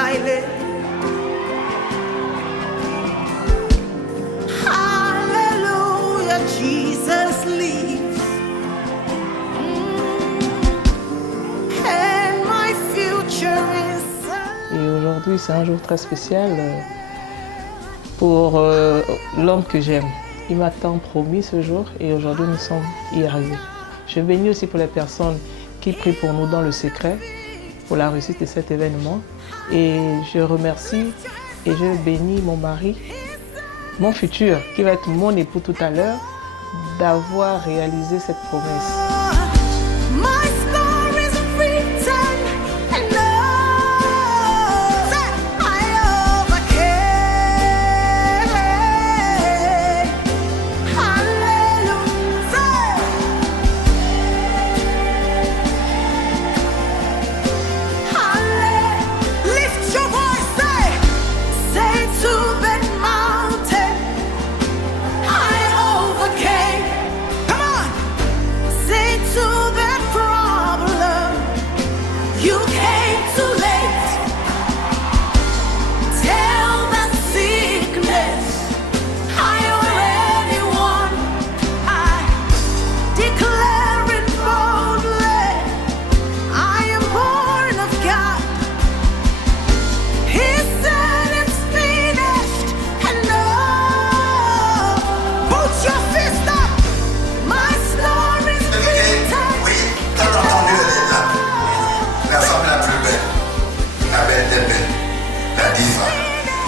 I live. Hallelujah, Jesus lives. And my future is. Et aujourd'hui, c'est un jour très spécial pour l'homme que j'aime. Il m'a tant promis ce jour et aujourd'hui, nous sommes y arrivés. Je bénis aussi pour les personnes qui prient pour nous dans le secret, pour la réussite de cet événement. Et je remercie et je bénis mon mari, mon futur, qui va être mon époux tout à l'heure, d'avoir réalisé cette promesse.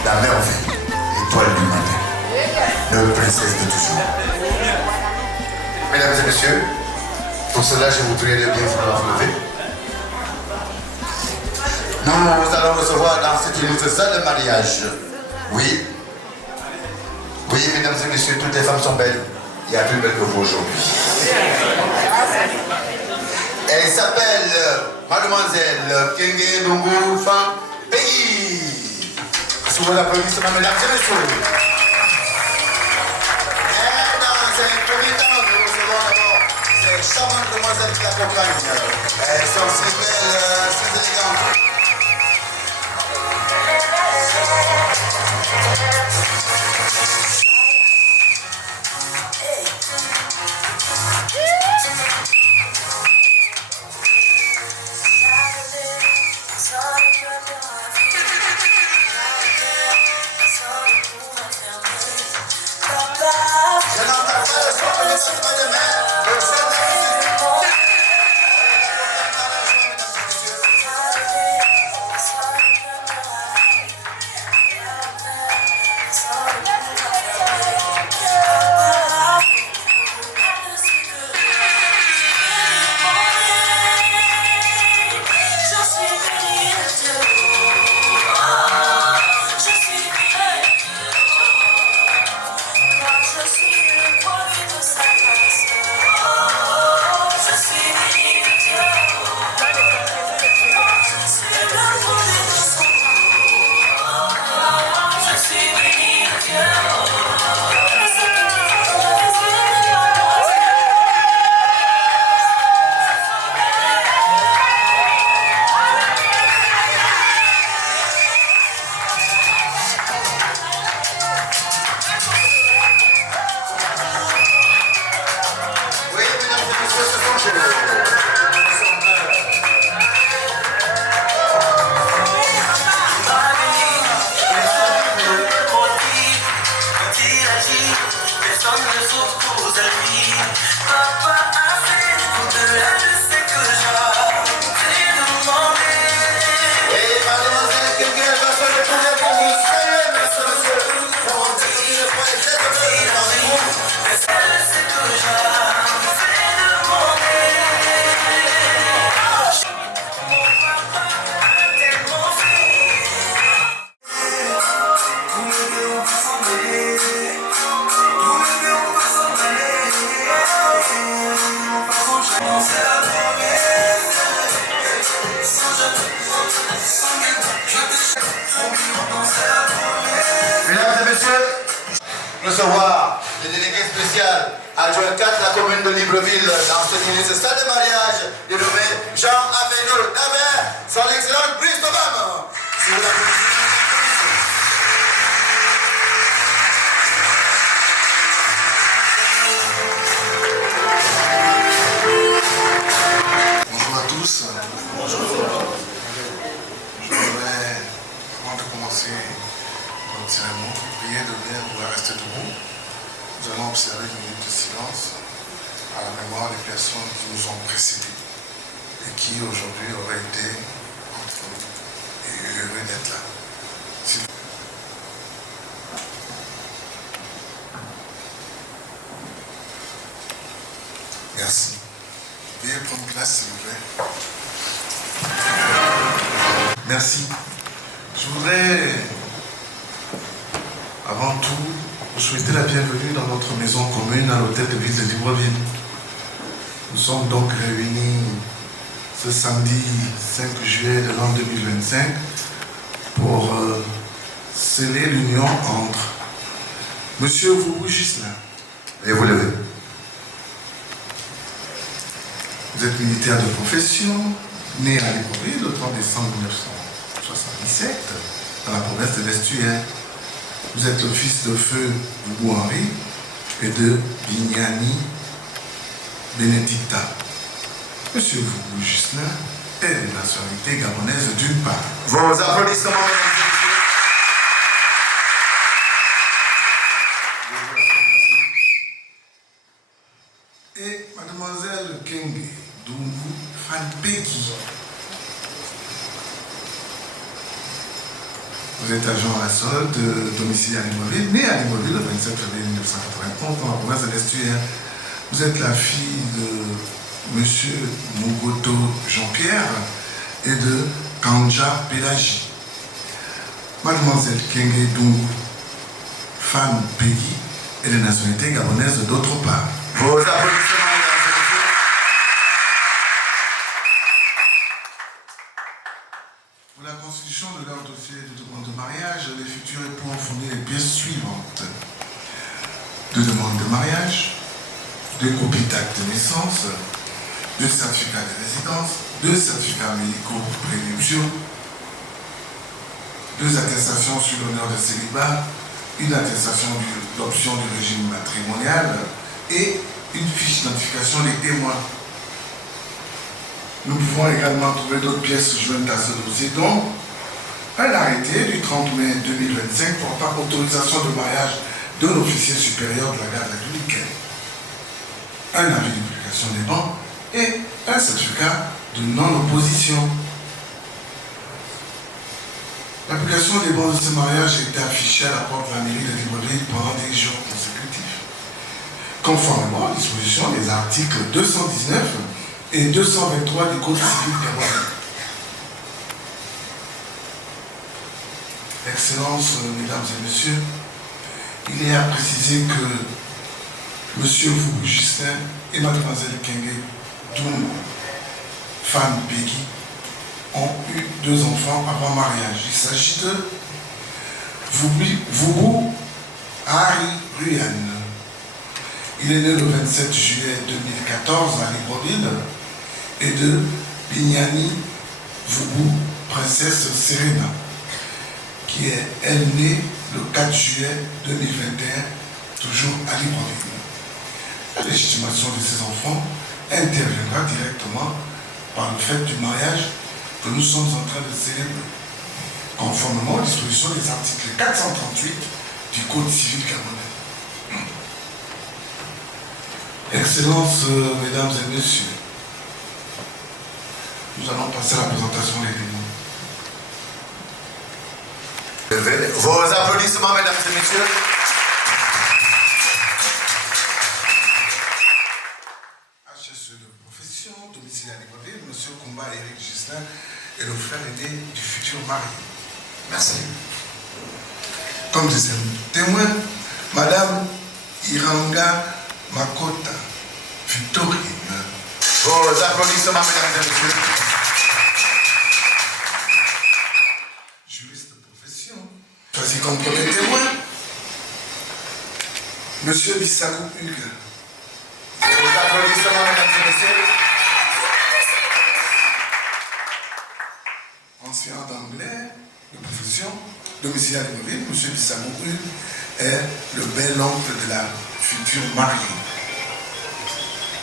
La merveille, l'étoile du matin, notre princesse de toujours. Mesdames et messieurs, pour cela, je vous prie de bien vouloir vous lever. Nous allons recevoir dans cette minute salle de mariage. Oui. Oui, mesdames et messieurs, toutes les femmes sont belles. Il y a plus belle que vous aujourd'hui. Elle s'appelle Mademoiselle Kenge Dungu Fan Peggy. Sous vos applaudissements, mesdames et messieurs. Et dans un premier temps, nous recevons d'abord ces charmantes demoiselles qui l'accompagnent. Elles sont si belles, si élégantes. Recevoir le délégué spécial adjoint 4 de la commune de Libreville dans cette minute salle de mariage dénommé Jean Aménou Damer, son excellente Brice Obama. Si Bonjour à tous. Bonjour. Je voudrais, avant de commencer notre cérémonie, prier de bien vouloir rester debout. Nous allons observer une minute de silence à la mémoire des personnes qui nous ont précédés et qui aujourd'hui auraient été entre nous et heureux d'être là. Merci. Veuillez prendre place, s'il vous plaît. Merci. Je voudrais, avant tout, vous souhaiter la bienvenue dans notre maison commune à l'hôtel de ville de Libreville. Nous sommes donc réunis ce samedi 5 juillet de l'an 2025 pour sceller l'union entre Monsieur Voubou Gislain. Et vous levez. Vous êtes militaire de profession, né à Libreville le 30 décembre 1977 dans la province de l'Estuaire. Vous êtes le fils de feu Boubou Henri et de Bignani Benedicta. Monsieur Voubou Gislain est de nationalité gabonaise d'une part. Vos applaudissements, mesdames et Et mademoiselle Kenge Dungu Fanpeki. Vous êtes agent à la solde, domicile à Libreville, né à Libreville le 27 février 1991 dans la province de l'Estuaire. Vous êtes la fille de Monsieur Mugoto Jean-Pierre et de Kanja Pélagie. Mademoiselle Kenge Dungu Fanpeki est de nationalité gabonaise d'autre part. vos applaudissements, mesdames et messieurs. Pour la constitution de leur dossier de demande de mariage, les futurs époux ont fourni les pièces suivantes. De demande de mariage, deux copies d'actes de naissance, deux certificats de résidence, deux certificats médicaux prénuptiaux, deux attestations sur l'honneur de célibat, une attestation de l'option du régime matrimonial et une fiche d'identification des témoins. Nous pouvons également trouver d'autres pièces jointes à ce dossier, dont un arrêté du 30 mai 2025 portant autorisation de mariage d'un officier supérieur de la garde républicaine, un avis de publication des bancs et un certificat de non-opposition. L'application des bans de ce mariage était affichée à la porte de la mairie de Libreville pendant des jours consécutifs, conformément aux dispositions des articles 219 et 223 du Code civil gabonais. Excellences, mesdames et messieurs, il est à préciser que Monsieur Voubou Gislain et Mademoiselle Kenge Dungu Fanpeki ont eu deux enfants avant mariage. Il s'agit de Voubou Hari Ruyan. Il est né le 27 juillet 2014 à Libreville et de Bignani Voubou Princesse Serena, qui est elle née le 4 juillet 2021, toujours à Libreville. La légitimation de ces enfants interviendra directement par le fait du mariage que nous sommes en train de célébrer, conformément aux dispositions des articles 438 du Code civil gabonais. Excellences, mesdames et messieurs, nous allons passer à la présentation des témoins. Vos applaudissements, mesdames et messieurs. HSE de profession, domicile à Libreville, M. Kumba Eric Gislain est le frère aîné du futur mari. Merci. Comme deuxième témoin, Madame Iranga Makota Victorine. Vos applaudissements, mesdames et messieurs. Juriste de profession. Choisi comme premier témoin, Monsieur Bissakou Hugues. Vos applaudissements, mesdames et messieurs. Enseignant d'anglais de profession, domiciliaire de Libreville, M. Bissangou est le bel oncle de la future mariée.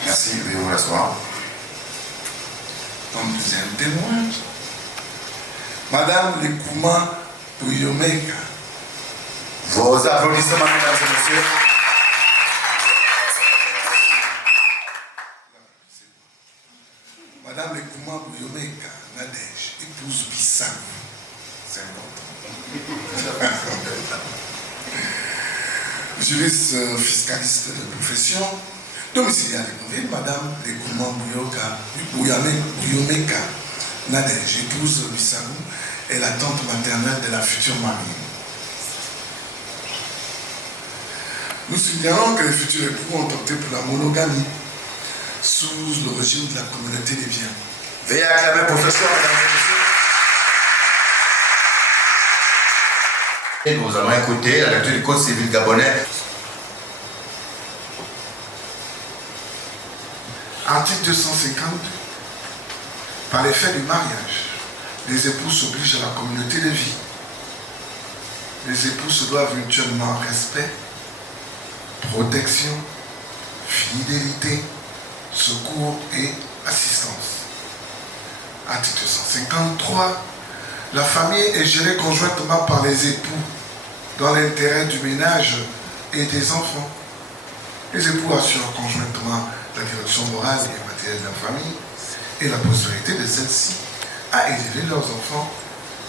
Merci, veuillez vous rasseoir. Comme deuxième témoin, Madame Lekouma Buyomeka. Vos applaudissements, mesdames et messieurs. Madame Lekouma Buyomeka, Nadège, épouse Bissangou. C'est important. Juriste fiscaliste de profession, domiciliaire de Libreville, Madame Lekouma Buyomeka, Nadège, épouse Bissangou, est la tante maternelle de la future mariée. Nous signalons que les futurs époux ont opté pour la monogamie sous le régime de la communauté des biens. Veuillez acclamer professeur, mesdames et messieurs. Et nous allons écouter la lecture du Code civil gabonais. Article 250. Par l'effet du mariage, les époux s'obligent à la communauté de vie. Les époux se doivent mutuellement respect, protection, fidélité, secours et assistance. Article 153. La famille est gérée conjointement par les époux dans l'intérêt du ménage et des enfants. Les époux assurent conjointement la direction morale et matérielle de la famille et la prospérité de celle-ci, à élever leurs enfants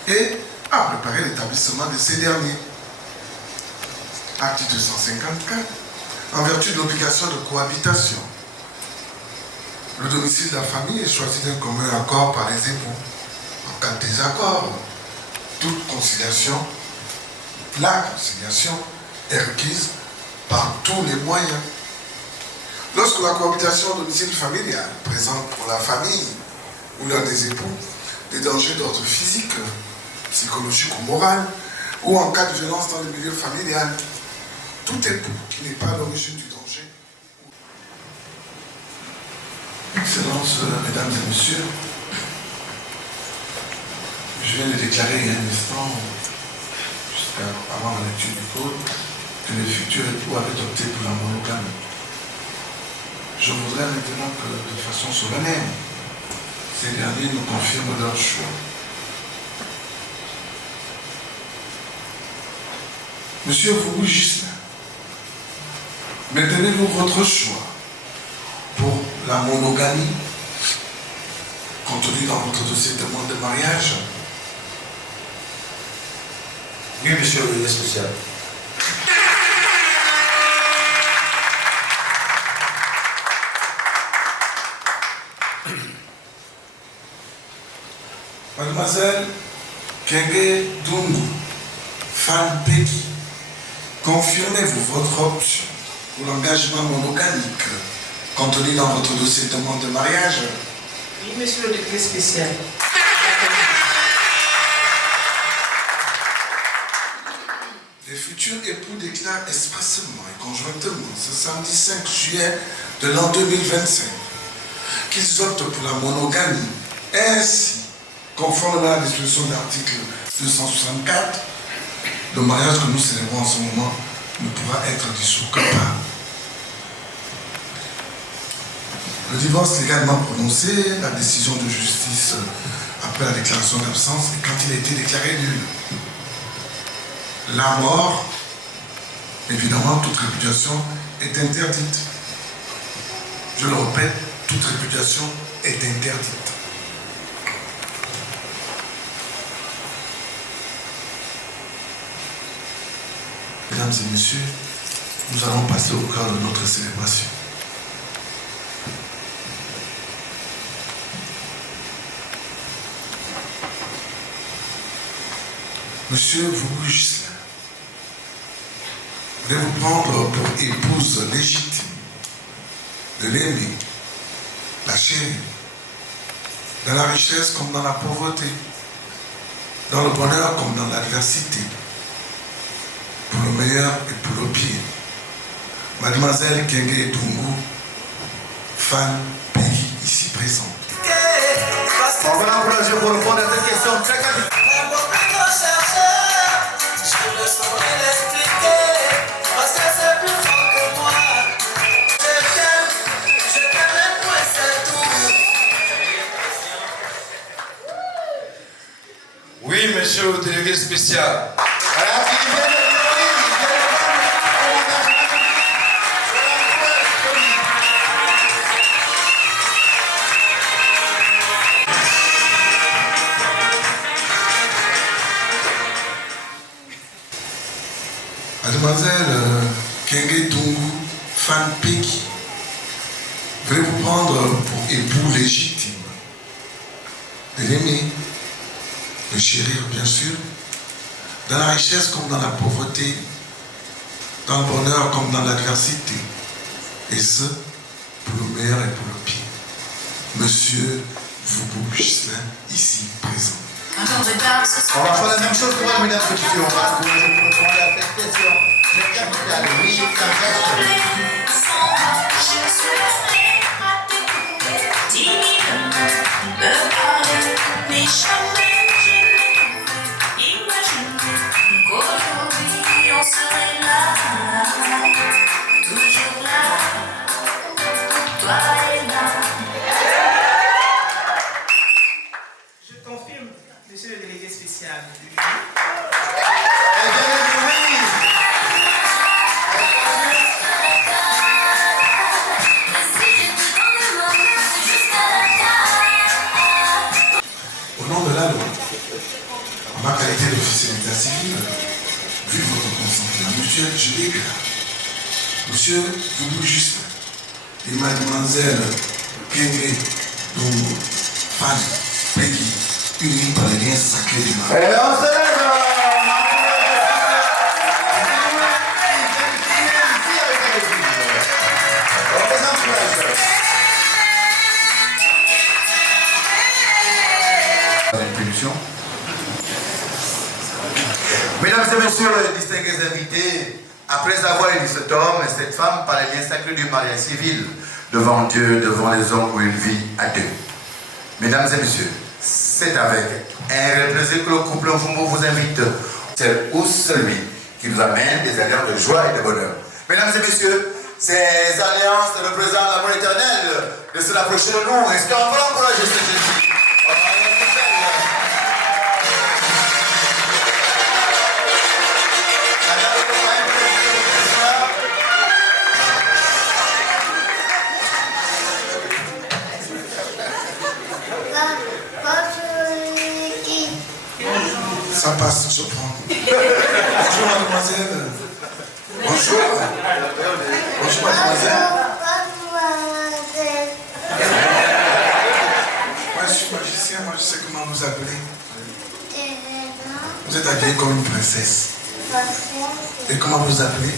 et à préparer l'établissement de ces derniers. Article 254. En vertu de l'obligation de cohabitation, le domicile de la famille est choisi d'un commun accord par les époux. En cas de désaccord, la conciliation est requise par tous les moyens. Lorsque la cohabitation au domicile familial présente pour la famille ou l'un des époux des dangers d'ordre physique, psychologique ou moral, ou en cas de violence dans le milieu familial, tout époux qui n'est pas à l'origine du danger. Excellences, mesdames et messieurs, je viens de déclarer il y a un instant, juste avant la lecture du code, que les futurs époux avaient opté pour la monogamie. Je voudrais maintenant que, de façon solennelle, ces derniers nous confirment leur choix. Monsieur Vougou Gislain, maintenez-vous votre choix pour la monogamie contenu dans votre dossier de demande de mariage? Oui, monsieur le ministre spécial. Mademoiselle Kenge Dungu, femme Peggy, confirmez-vous votre option pour l'engagement monogamique contenu dans votre dossier de demande de mariage? Oui, monsieur le décret spécial. Les futurs époux déclarent expressément et conjointement ce samedi 5 juillet de l'an 2025 qu'ils optent pour la monogamie. Ainsi, conformément à la disposition de l'article 264, le mariage que nous célébrons en ce moment ne pourra être dissous que par le divorce légalement prononcé, la décision de justice après la déclaration d'absence et quand il a été déclaré nul. La mort, évidemment, toute répudiation est interdite. Je le répète, toute répudiation est interdite. Mesdames et messieurs, nous allons passer au cœur de notre célébration. Monsieur Vougou Gislain, je vais vous prendre pour épouse légitime, de l'aimer, la chérie, dans la richesse comme dans la pauvreté, dans le bonheur comme dans l'adversité, pour le meilleur et pour le pire. Mademoiselle Kenge Dungu, fan Peggy, ici présente. On va l'encourager pour répondre à cette question très capitale. délégué spécial. Voilà, qui vient de Théorie, il vient de Mademoiselle Kenge Tungu Fan Peki, je vais vous prendre pour époux légitime. De l'aimer, de chérir bien sûr, dans la richesse comme dans la pauvreté, dans le bonheur comme dans l'adversité, et ce, pour le meilleur et pour le pire. Monsieur Vubu Gislain, ici présent. On va faire la même chose pour elle, mesdames et messieurs. On va vous répondre à cette question. Le capital, oui, ça reste. Je confirme, monsieur le délégué spécial. Eh bien, oui. Au nom de la loi, en ma qualité d'officier d'état civil, vu votre consentement mutuel, je déclare Monsieur Vubu Gislain et Mademoiselle Kenge Tungu Fan Peki, unis par les liens sacrés du mari. Et on se lève. On présente une punition. Mesdames et messieurs les distingués invités, après avoir élu cet homme et cette femme par les liens sacrés du mariage civil, devant Dieu, devant les hommes pour une vie à deux. Mesdames et messieurs, c'est avec un réel plaisir que le couple vous invite, celle ou celui qui nous amène des alliances de joie et de bonheur. Mesdames et messieurs, ces alliances représentent l'amour éternel de se rapprocher de nous. Est-ce qu'on peut encourager ce Jésus? Ça passe, je prends. Bonjour mademoiselle. Bonjour. Bonjour mademoiselle. Moi je suis magicien, moi je sais comment vous appeler. Vous êtes habillée comme une princesse. Et comment vous appelez?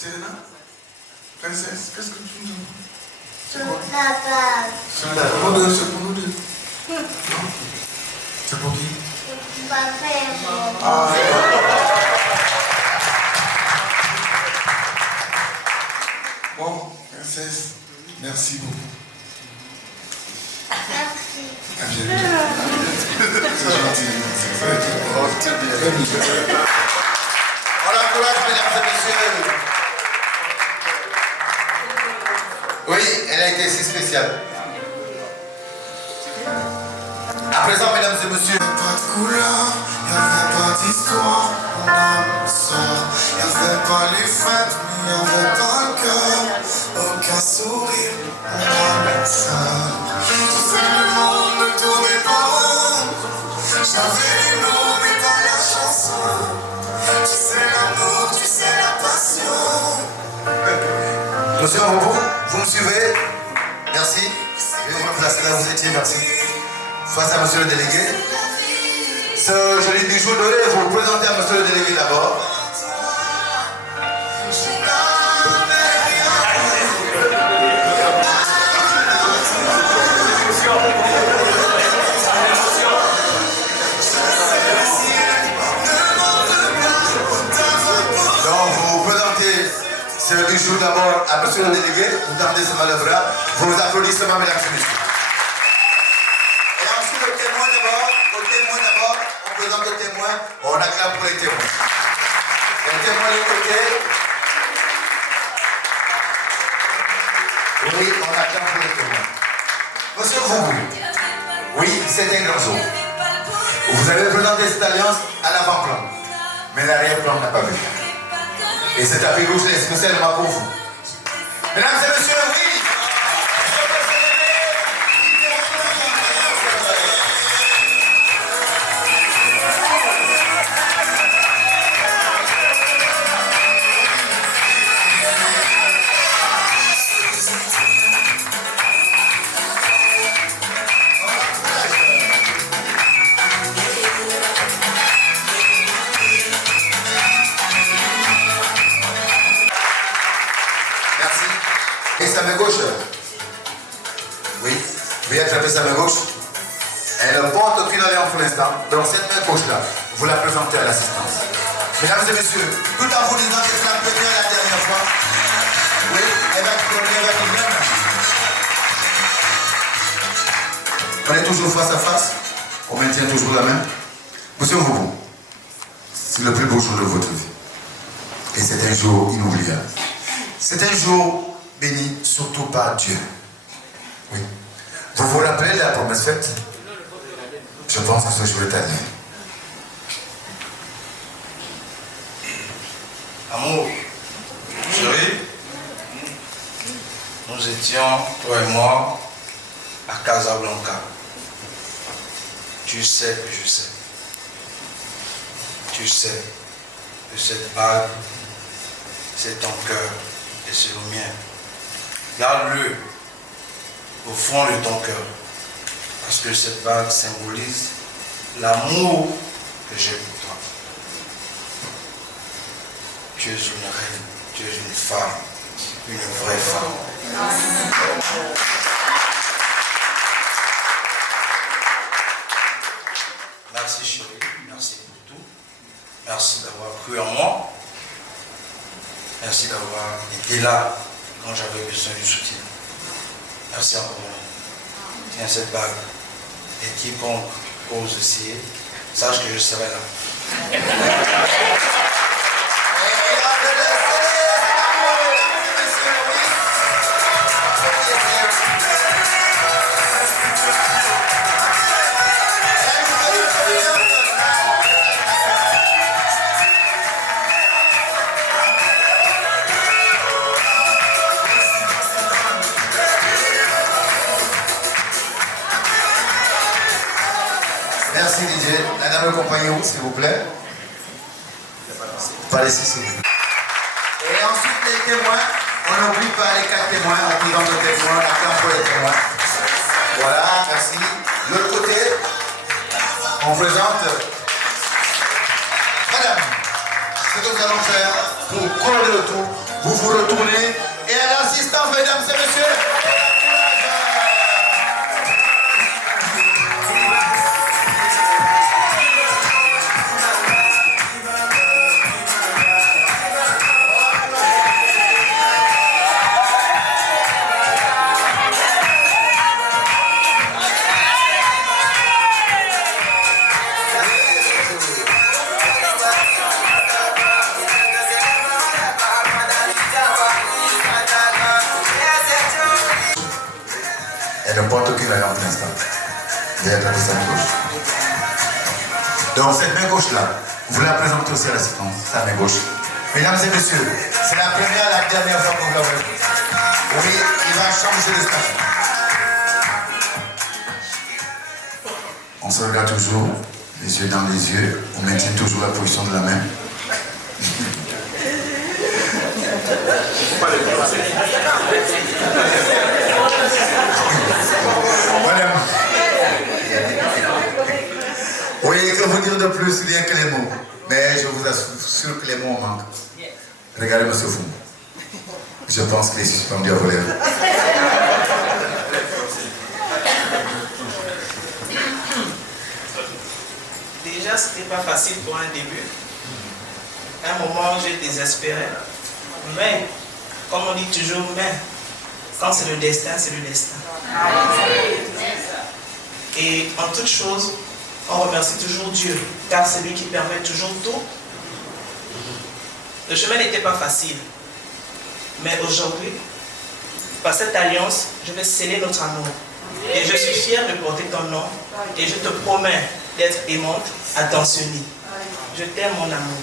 Serena? Princesse, qu'est-ce que tu nous dis? C'est pour nous deux, c'est pour nous deux. Non? C'est pour qui? Ah, bon, princesse, merci beaucoup. Ah, bien, bien. C'est gentil, c'est très bien. On l'encourage, mesdames et messieurs. Oui, elle a été si spéciale. À présent, mesdames et messieurs. Pas de couleur, y'avait pas d'histoire, on a ça. Y'avait pas les fêtes, mais y'avait pas le cœur. Aucun sourire, on a ça. Tu sais, le monde ne tournait pas rond. J'avais les mots, mais pas la chanson. Tu sais l'amour, tu sais la passion. Monsieur vous me suivez? Merci. Je vais vous placer là où vous étiez, merci. Face à monsieur le délégué. Ce jeudi du jour doré, vous vous présentez à monsieur le délégué d'abord. Donc vous vous présentez ce du jour d'abord à monsieur le délégué, vous tendez ce mal le bras, vous vous applaudissez, mesdames et messieurs. Et ensuite au témoin d'abord, on présente le témoin, on acclame pour les témoins. Les témoins de côté. Oui, on attend pour les témoins. Monsieur Vougou, oui, c'est un grand jour. Vous avez présenté cette alliance à l'avant-plan, mais l'arrière-plan n'a pas vu. Et cet tapis rouge est spécialement pour vous. Mesdames et messieurs, oui! Et sa main gauche. Oui, veuillez attraper sa main gauche. Elle ne porte aucune alliance pour l'instant. Donc cette main gauche-là, vous la présentez à l'assistance. Mesdames et messieurs, tout en vous disant que c'est la première et la dernière fois. Oui, elle va être première, elle va être même. On est toujours face à face. On maintient toujours la main. Monsieur Vougou, c'est le plus beau jour de votre vie. Et c'est un jour inoubliable. C'est un jour béni surtout par Dieu. Oui. Vous vous rappelez de la promesse faite? Je pense que ce jour est arrivé. Amour, chérie, nous étions, toi et moi, à Casablanca. Tu sais que je sais. Tu sais que cette bague, c'est ton cœur et c'est le mien. Garde-le au fond de ton cœur, parce que cette bague symbolise l'amour que j'ai pour toi. Tu es une reine, tu es une femme, une vraie femme. Merci chérie, merci pour tout. Merci d'avoir cru en moi. Merci d'avoir été là quand j'avais besoin du soutien. Merci encore. Tiens cette bague. Et quiconque ose essayer, sache que je serai là. Merci Didier. La dame accompagnez-vous s'il vous plaît. Par ici s'il vous plaît. Et ensuite les témoins. On n'oublie pas les 4 témoins. On présente le témoin, on attend pour les témoins. Voilà, merci. L'autre côté, on présente Madame. Ce que nous allons faire pour coller le tout, vous vous retournez et à l'assistance, mesdames et messieurs. Elle ne porte aucune alliance pour l'instant. Elle a attrapé sa main gauche. Donc cette main gauche-là, vous la présentez aussi à l'assistance, sa main gauche. Mesdames et messieurs, c'est la première et la dernière fois que vous la voyez. Oui, il va changer de statut. On se regarde toujours, les yeux dans les yeux, on maintient toujours la position de la main. Madame. Oui, que vous dire de plus, rien que les mots. Mais je vous assure que les mots manquent. Regardez M. Fou. Je pense qu'il est suspendu à vos lèvres. Déjà, c'était pas facile pour un début. À un moment, j'ai désespéré. Mais, comme on dit toujours, mais, quand c'est le destin, c'est le destin. Et en toute chose, on remercie toujours Dieu, car c'est lui qui permet toujours tout. Le chemin n'était pas facile. Mais aujourd'hui, Par cette alliance, je vais sceller notre amour. Et je suis fière de porter ton nom. Et je te promets d'être aimante, attentionnée. Je t'aime, mon amour.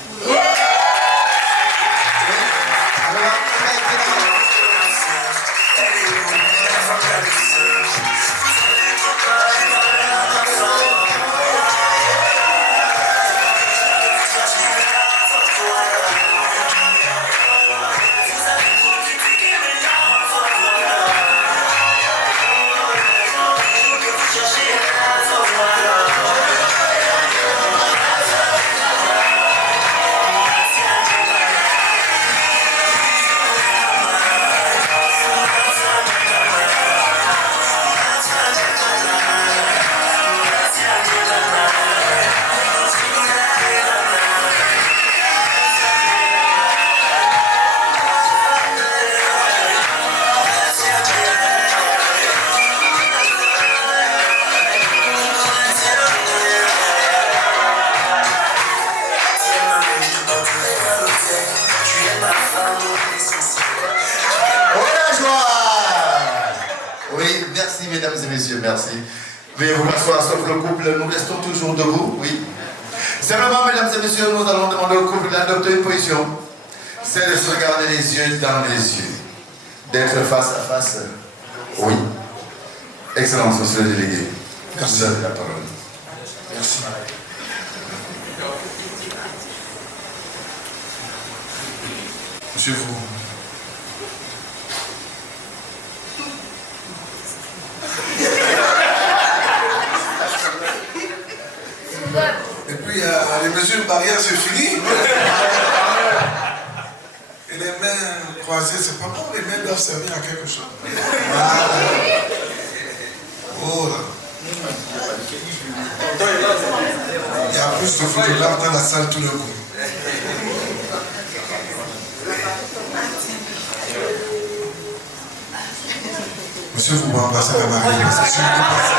Mesdames et messieurs, merci. Veuillez vous asseoir, sauf le couple, nous restons toujours debout, oui. Simplement, mesdames et messieurs, nous allons demander au couple d'adopter une position. C'est de se regarder les yeux dans les yeux. D'être face à face. Oui. Excellence, monsieur le délégué. Merci. Vous avez la parole. Merci. Monsieur, vous... Et puis, les mesures barrières, c'est fini. Et les mains croisées, c'est pas bon. Les mains doivent servir à quelque chose. Voilà. Oh là. Il y a plus de photographes dans la salle tout le coup. Monsieur, vous m'embrassez la mariée. Parce que si je ne pas ça.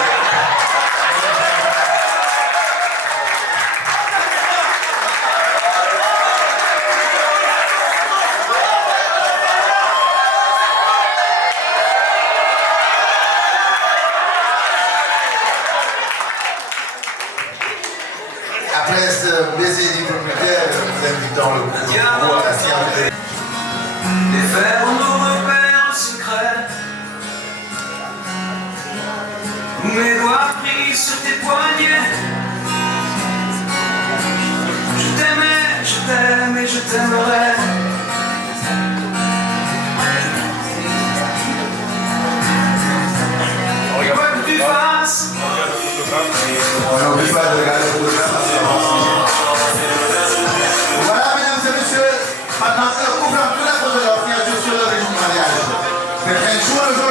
Après ce baiser du propriétaire, nous invitons le groupe à la séance. Les vers nos repères secrets. Mes doigts pris sur tes poignets. Je t'aime et je t'aimerai. Quoi que tu fasses, On n'oublie pas de regarder le programme. Voilà, mesdames et messieurs, maintenant que le couple a tout la chose de leur signature sur le régime de mariage. C'est un jour le jour.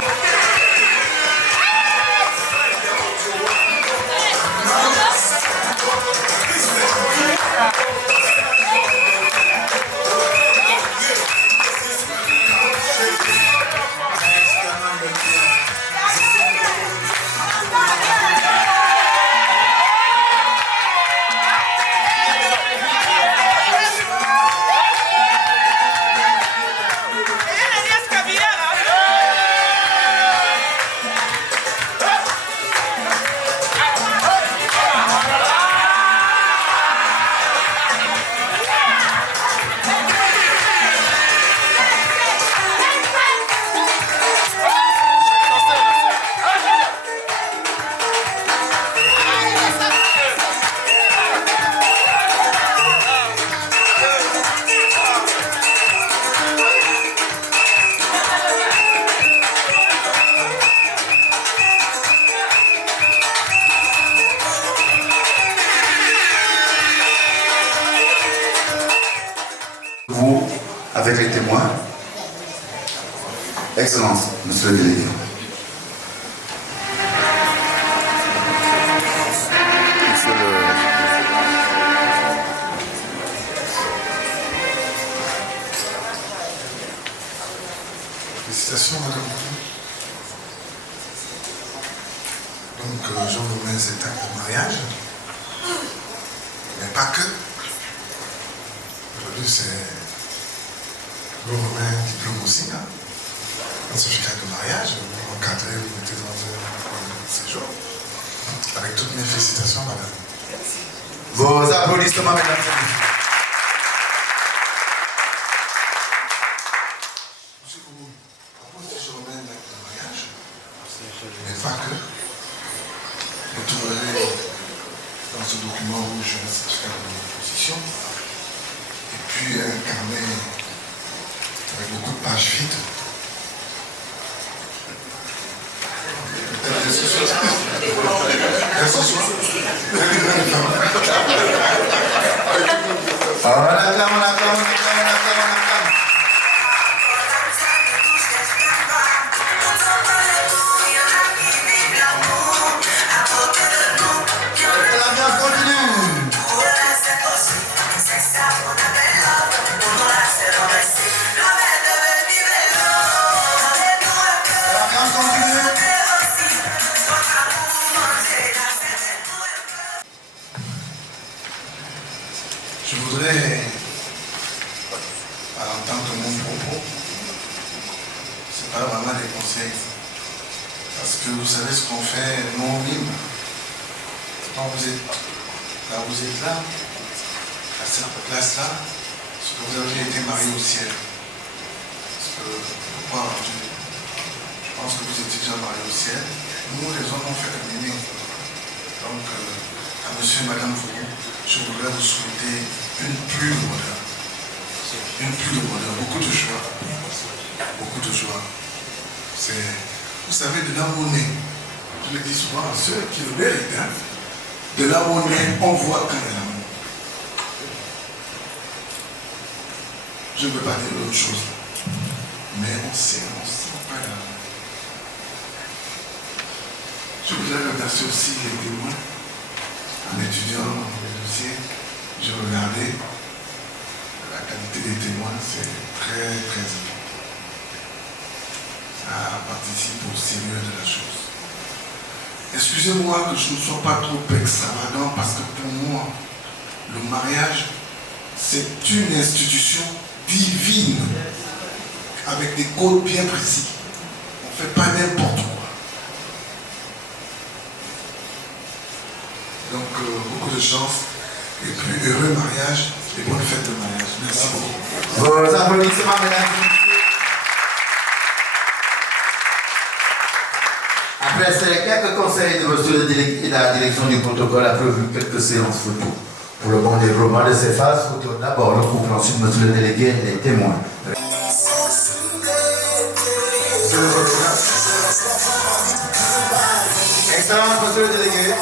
Vous, avec les témoins, Excellence, monsieur le délégué. Félicitations, madame. Donc, j'en remets cet acte de mariage. Mais pas que. Aujourd'hui, c'est le Romain diplôme aussi. Hein. un certificat de mariage, vous encadrez, vous mettez dans un séjour. Avec toutes mes félicitations, madame. Vos applaudissements, mesdames et messieurs. Monsieur Koumou, après que je remets l'acte de mariage, mais pas que, vous trouverez dans ce document rouge un certificat de position, et puis un carnet avec beaucoup de pages vides. Peut-être ce soir. Ce soir. On acclame. L'ambiance continue. L'ambiance continue. Je voudrais, en tant que mon propos, c'est pas vraiment des conseils. Parce que vous savez ce qu'on fait, nous-mêmes. Quand vous êtes là, à cette place-là, c'est que vous avez été marié au ciel. Parce que, pourquoi je pense que vous étiez déjà marié au ciel. Nous, les hommes, on fait communier. Donc, à monsieur et madame Fougou, je voudrais vous souhaiter une pluie de bonheur. Une pluie de bonheur, beaucoup de joie. Beaucoup de joie. Vous savez, de là où on est, je le dis souvent à ceux qui le méritent, hein, de là où on est, on voit quand même l'amour. Je ne veux pas dire autre chose, mais on sent pas l'amour. Je voudrais remercier aussi les témoins. En étudiant le dossier, j'ai regardé la qualité des témoins, c'est très très important. Ça participe au sérieux de la chose. Excusez-moi que je ne sois pas trop extravagant parce que pour moi, le mariage, c'est une institution divine avec des codes bien précis. On ne fait pas n'importe quoi. Donc, beaucoup de chance et puis heureux mariage et bonne fête de mariage. Merci beaucoup. Vos applaudissements, mesdames et messieurs. Après ces quelques conseils de monsieur le délégué, la direction du protocole a prévu quelques séances photos. Pour le bon développement de ces phases, photo d'abord le couple, ensuite monsieur le délégué et les témoins. Excellent, monsieur le délégué.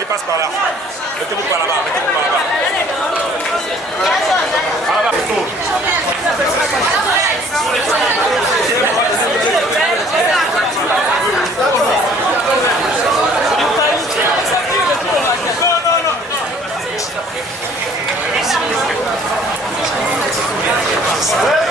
Il passe par là. Mettez-vous par là-bas. Mettez-vous par là-bas. Par là-bas, plutôt. Ouais,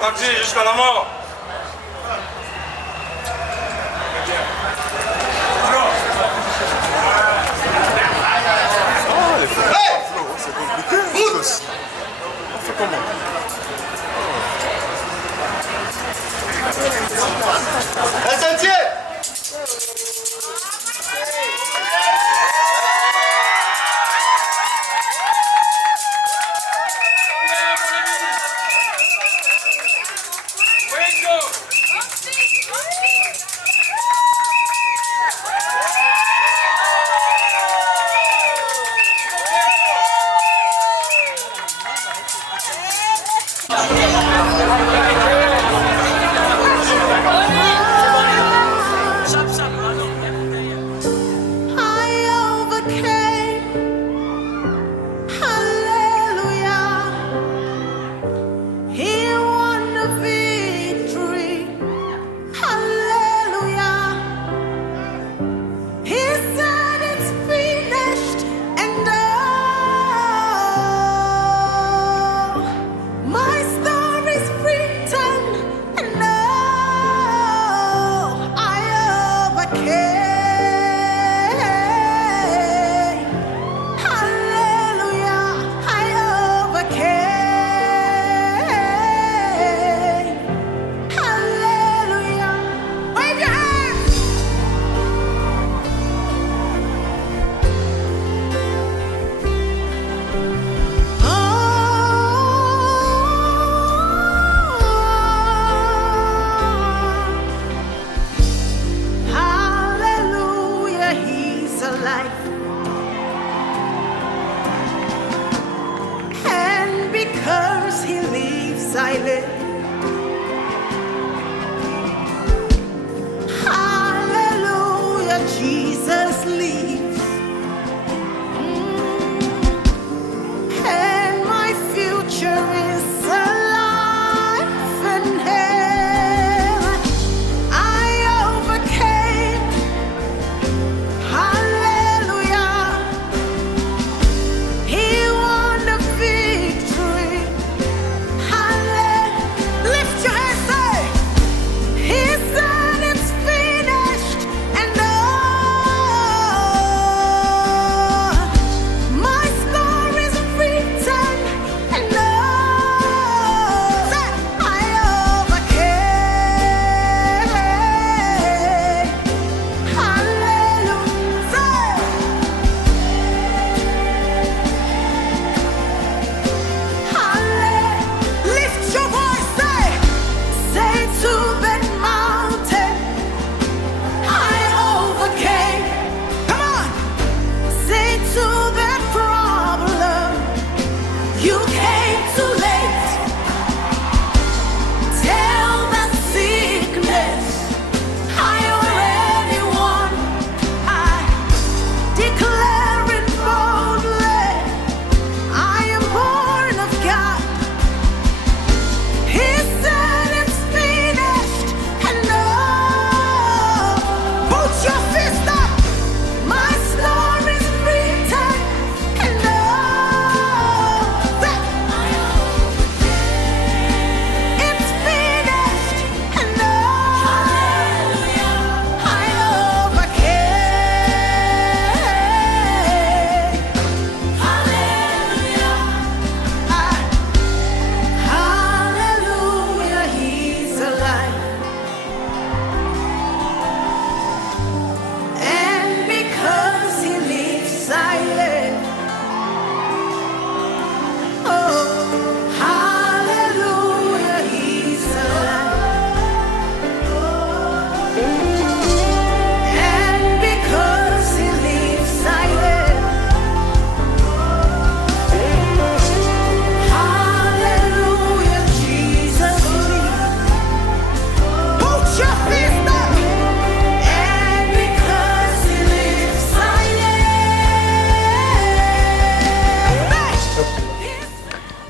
Parti jusqu'à la mort. C'est compliqué. On fait comment? Sentier.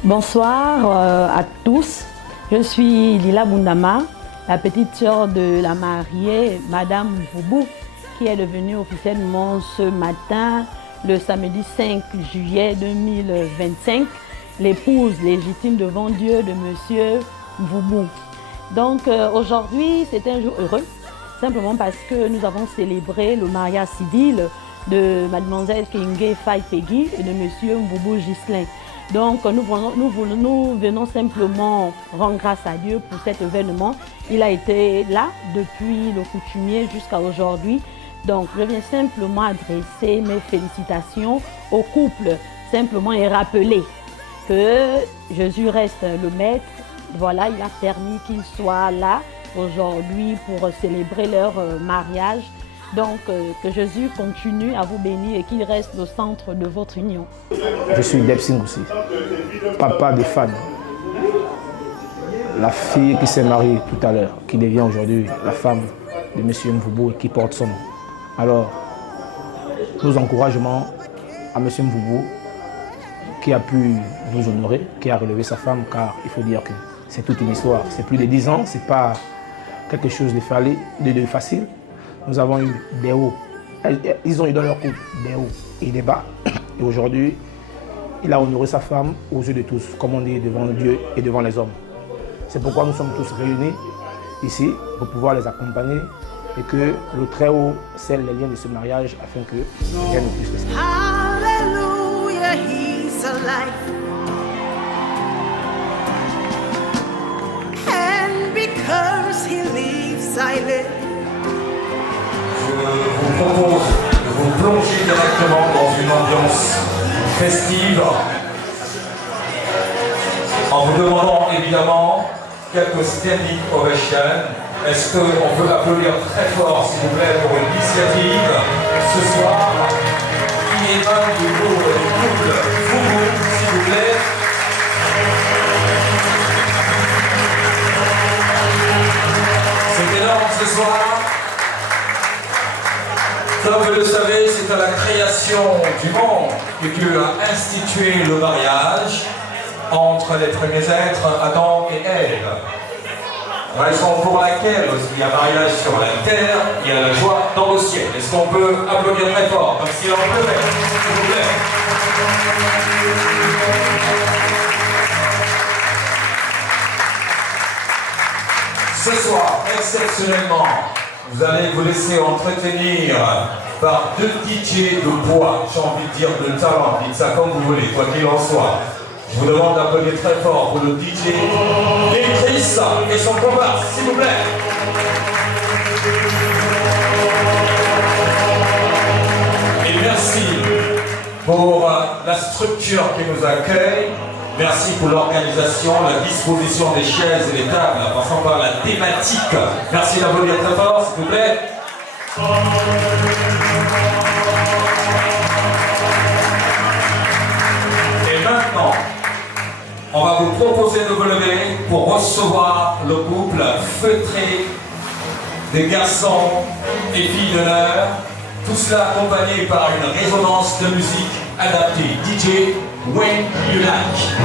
Bonsoir à tous. Je suis Lila Bundama, la petite sœur de la mariée Madame Voubou, qui est devenue officiellement ce matin, le samedi 5 juillet 2025, l'épouse légitime devant Dieu de Monsieur Mvubu. Donc aujourd'hui, c'est un jour heureux, simplement parce que nous avons célébré le mariage civil de mademoiselle Kenge Faye Peggy et de monsieur Mvubu Ghislain. Donc nous venons simplement rendre grâce à Dieu pour cet événement. Il a été là depuis le coutumier jusqu'à aujourd'hui. Donc je viens simplement adresser mes félicitations au couple, simplement et rappeler que Jésus reste le maître. Voilà, il a permis qu'ils soient là aujourd'hui pour célébrer leur mariage. Donc, que Jésus continue à vous bénir et qu'il reste au centre de votre union. Je suis Deb Singh aussi, papa de Fanny, la fille qui s'est mariée tout à l'heure, qui devient aujourd'hui la femme de M. Mvubu et qui porte son nom. Alors, nos encouragements à M. Mvubu, qui a pu nous honorer, qui a relevé sa femme, car il faut dire que c'est toute une histoire. C'est plus de 10 ans, c'est pas quelque chose de facile. Nous avons eu des hauts. Ils ont eu dans leur couple des hauts et des bas. Et aujourd'hui, il a honoré sa femme aux yeux de tous, comme on dit, devant Dieu et devant les hommes. C'est pourquoi nous sommes tous réunis ici pour pouvoir les accompagner et que le Très-Haut scelle les liens de ce mariage afin que rien ne puisse les séparer. Hallelujah, he's alive. And because he lives, I live. Je vous propose de vous plonger directement dans une ambiance festive en vous demandant évidemment quelques standing ovations. Est-ce qu'on peut applaudir très fort, s'il vous plaît, pour une initiative ce soir qui émane du couple Mvubu, s'il vous plaît. C'est énorme ce soir. Comme vous le savez, c'est à la création du monde que Dieu a institué le mariage entre les premiers êtres, Adam et Ève. Raison pour laquelle, lorsqu'il y a mariage sur la terre, il y a la joie dans le ciel. Est-ce qu'on peut applaudir très fort, comme si on pleuvait, s'il vous plaît? Ce soir, exceptionnellement, vous allez vous laisser entretenir par deux DJ de poids, j'ai envie de dire de talent, dites ça comme vous voulez, quoi qu'il en soit. Je vous demande d'applaudir très fort pour le DJ Chris et son comparse, s'il vous plaît. Et merci pour la structure qui nous accueille. Merci pour l'organisation, la disposition des chaises et des tables, en passant par la thématique. Merci d'applaudir très fort, s'il vous plaît. Et maintenant, on va vous proposer de vous lever pour recevoir le couple feutré des garçons et filles d'honneur. Tout cela accompagné par une résonance de musique adaptée. DJ When You Like.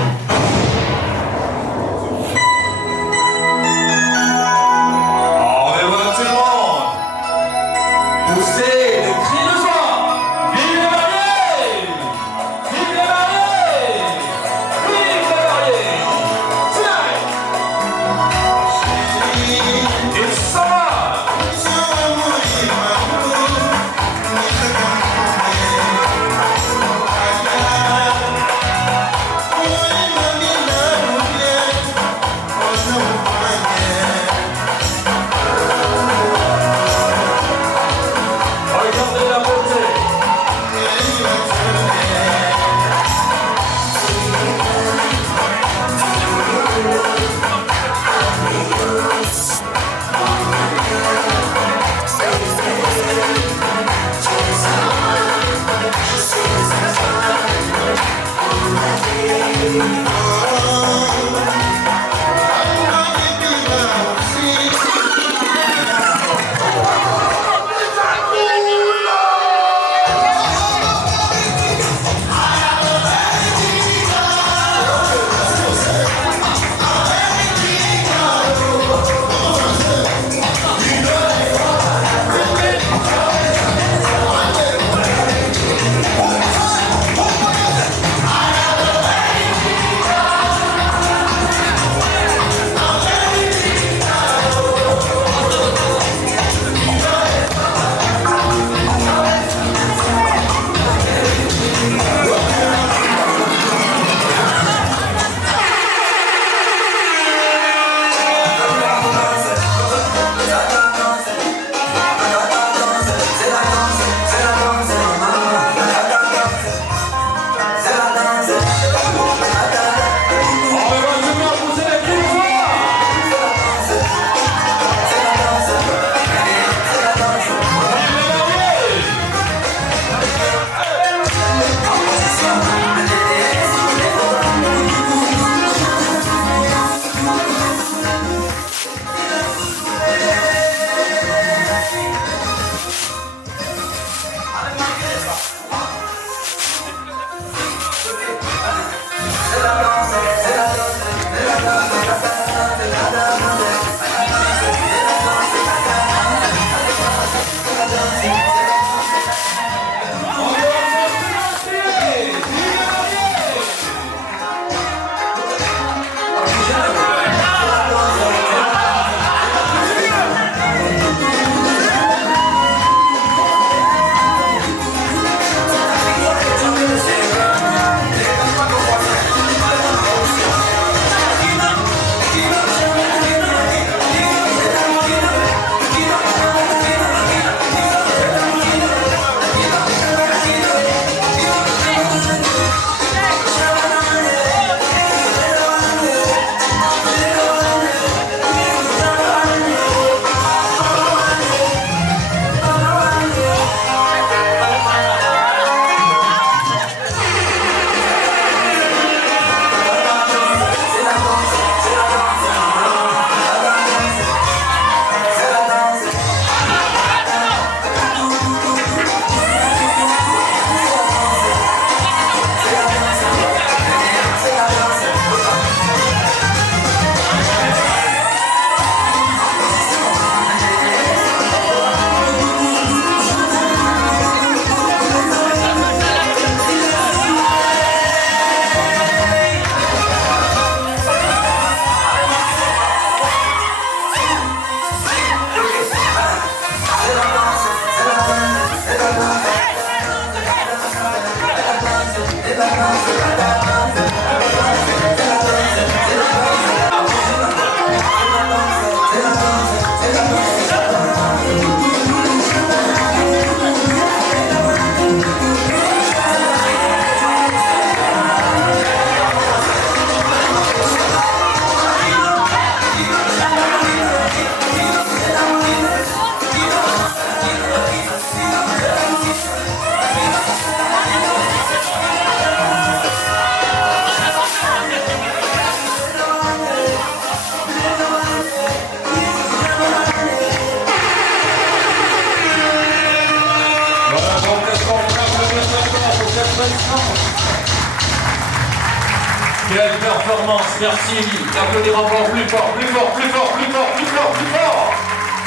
Quelle performance, merci. Applaudir encore plus fort, plus fort, plus fort, plus fort, plus fort, plus fort.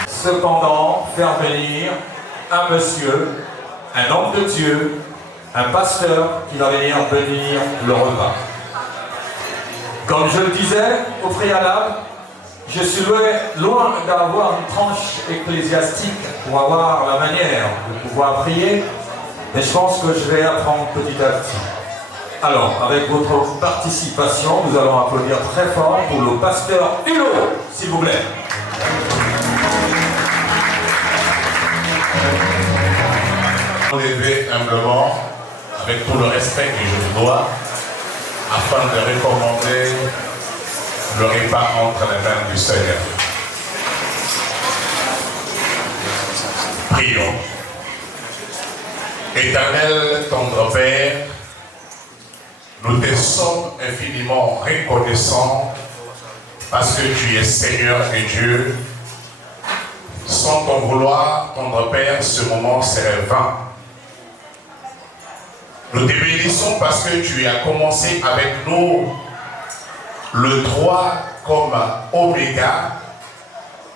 Cependant, faire venir un monsieur, un homme de Dieu, un pasteur qui va venir bénir le repas. Comme je le disais au préalable, je suis loin d'avoir une tranche ecclésiastique pour avoir la manière de pouvoir prier, mais je pense que je vais apprendre petit à petit. Alors, avec votre participation, nous allons applaudir très fort pour le pasteur Hulot, s'il vous plaît. Lever humblement, avec tout le respect que je vous dois, afin de recommander le repas entre les mains du Seigneur. Prions. Éternel, tendre Père, nous te sommes infiniment reconnaissants parce que tu es Seigneur et Dieu. Sans ton vouloir, tendre Père, ce moment serait vain. Nous te bénissons parce que tu as commencé avec nous le droit comme Oméga.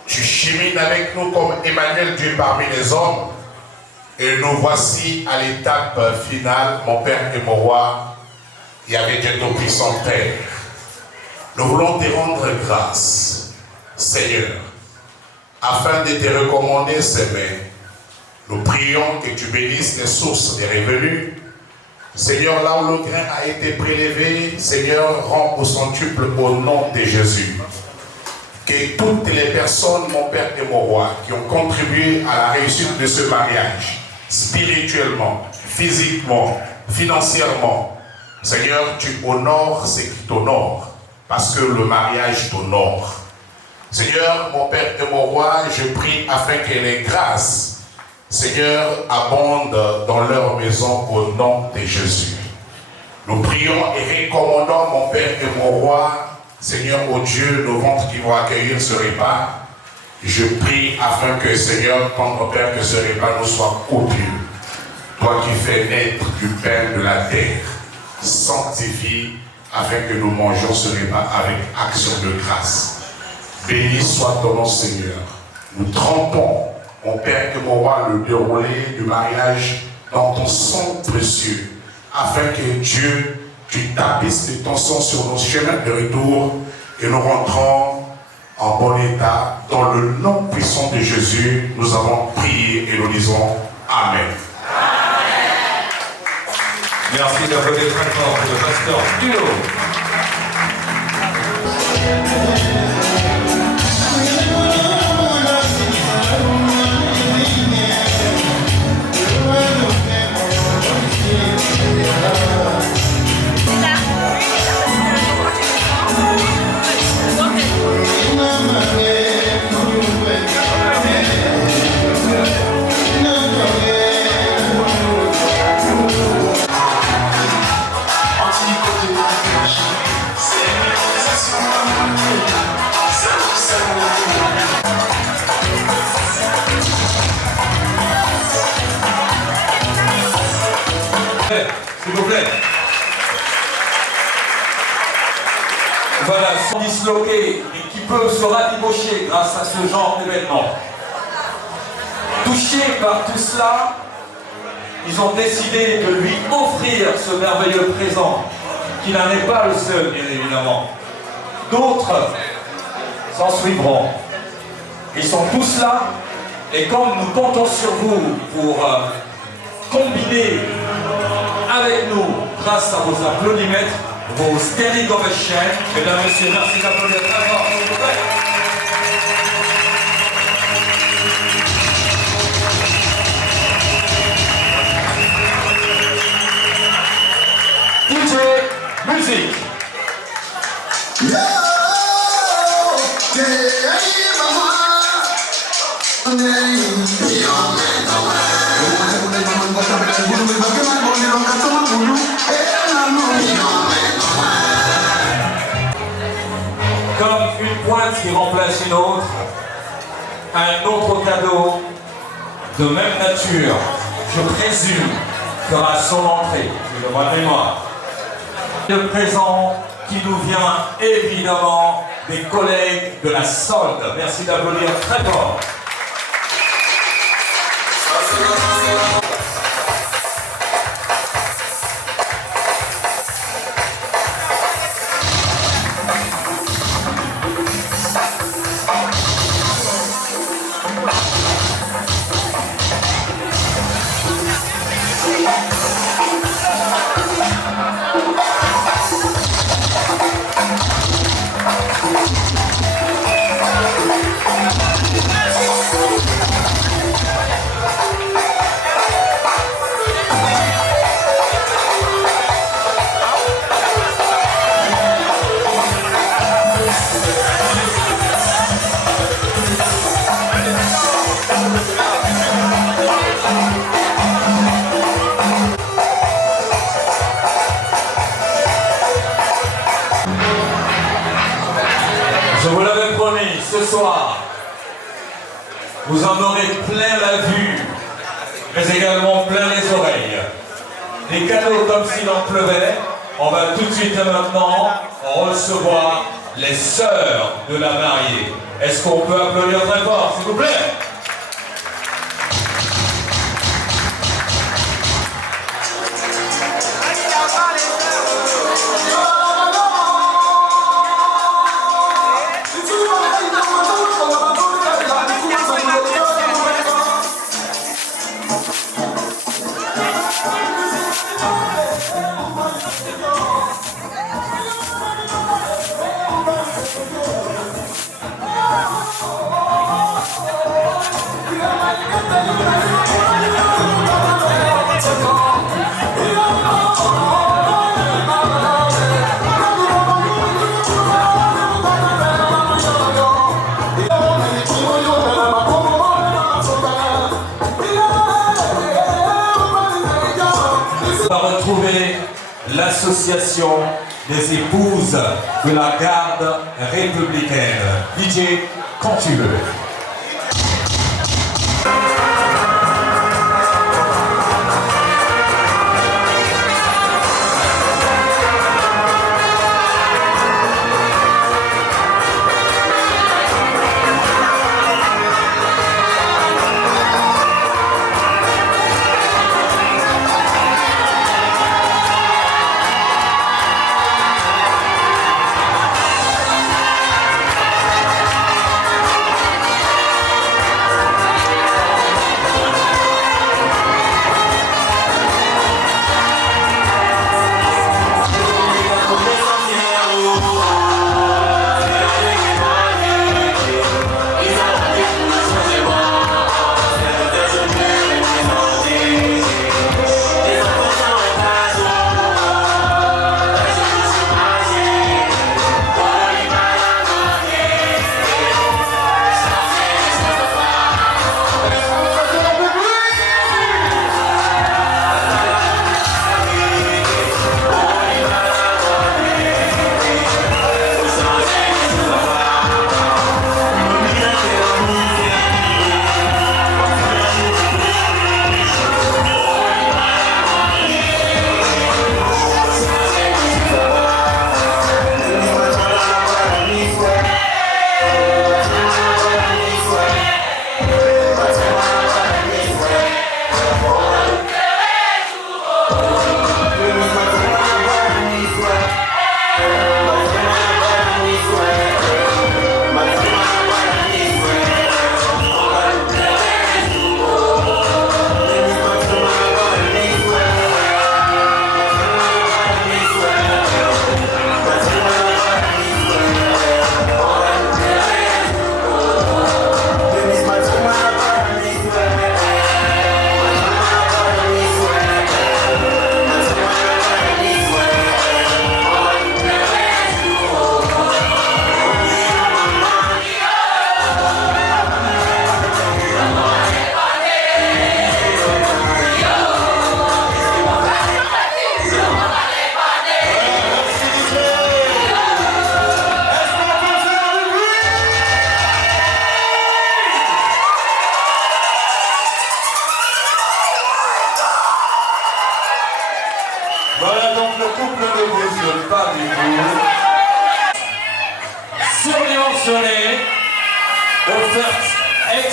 Tu chemines avec nous comme Emmanuel, Dieu parmi les hommes. Et nous voici à l'étape finale, mon Père et mon Roi, et avec Dieu Tout-Puissant Père. Nous voulons te rendre grâce, Seigneur, afin de te recommander ces mains. Nous prions que tu bénisses les sources des revenus. Seigneur, là où le grain a été prélevé, Seigneur, rends au centuple au nom de Jésus. Que toutes les personnes, mon Père et mon Roi, qui ont contribué à la réussite de ce mariage, spirituellement, physiquement, financièrement, Seigneur, tu honores ce qui t'honore, parce que le mariage t'honore. Seigneur, mon Père et mon Roi, je prie afin que les grâces, Seigneur, abondent dans leur maison au nom de Jésus. Nous prions et recommandons, mon Père et mon Roi, Seigneur, ô Dieu, nos ventres qui vont accueillir ce repas. Je prie afin que, Seigneur, tendre Père, que ce repas nous soit copieux. Toi qui fais naître du pain de la terre, sanctifie afin que nous mangions ce repas avec action de grâce. Béni soit ton nom, Seigneur. Nous trempons, mon Père et mon Roi, le déroulé du mariage dans ton sang précieux, afin que Dieu, tu tapisses de ton sang sur nos chemins de retour et nous rentrons en bon état. Dans le nom puissant de Jésus, nous avons prié et nous disons Amen. Merci d'applaudir très fort pour le pasteur Pio. S'il vous plaît. Voilà, sont disloqués et qui peuvent se rabibocher grâce à ce genre d'événement. Touchés par tout cela, ils ont décidé de lui offrir ce merveilleux présent, qui n'en est pas le seul, bien évidemment. D'autres s'en suivront. Ils sont tous là, et comme nous comptons sur vous pour combiner avec nous, grâce à vos applaudimètres, vos standing ovations, mesdames et messieurs, merci d'applaudir très fort, s'il vous plaît. DJ, musique. Comme une pointe qui remplace une autre, un autre cadeau de même nature, je présume, fera son entrée, je le vois de mémoire. Le présent qui nous vient évidemment des collègues de la solde. Merci d'applaudir très fort. Je vous l'avais promis, ce soir, vous en aurez plein la vue, mais également plein les oreilles. Des cadeaux comme s'il en pleuvait. On va tout de suite et maintenant recevoir les sœurs de la mariée. Est-ce qu'on peut applaudir très fort, s'il vous plaît? On va retrouver l'association des épouses de la garde républicaine. DJ, quand tu veux.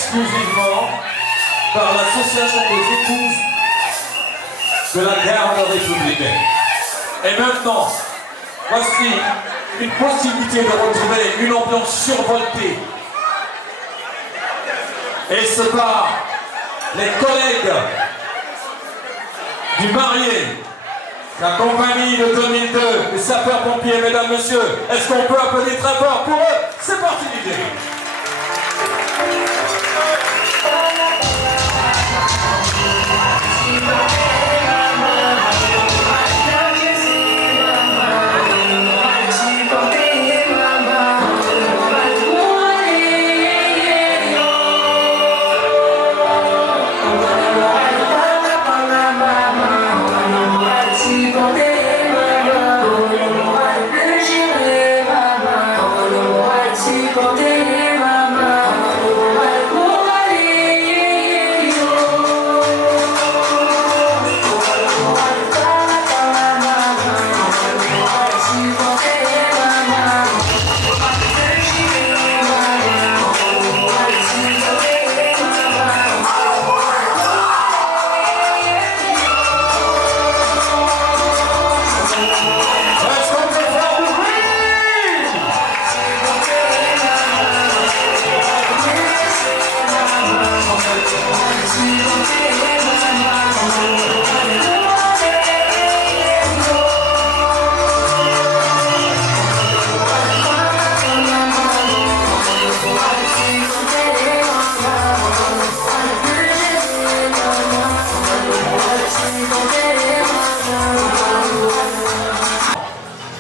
exclusivement par l'association des épouses de la garde républicaine. Et maintenant, voici une possibilité de retrouver une ambiance survoltée. Et c'est par les collègues du marié, la compagnie de 2002, les sapeurs-pompiers, mesdames, messieurs. Est-ce qu'on peut applaudir très fort pour eux? C'est parti, DJ.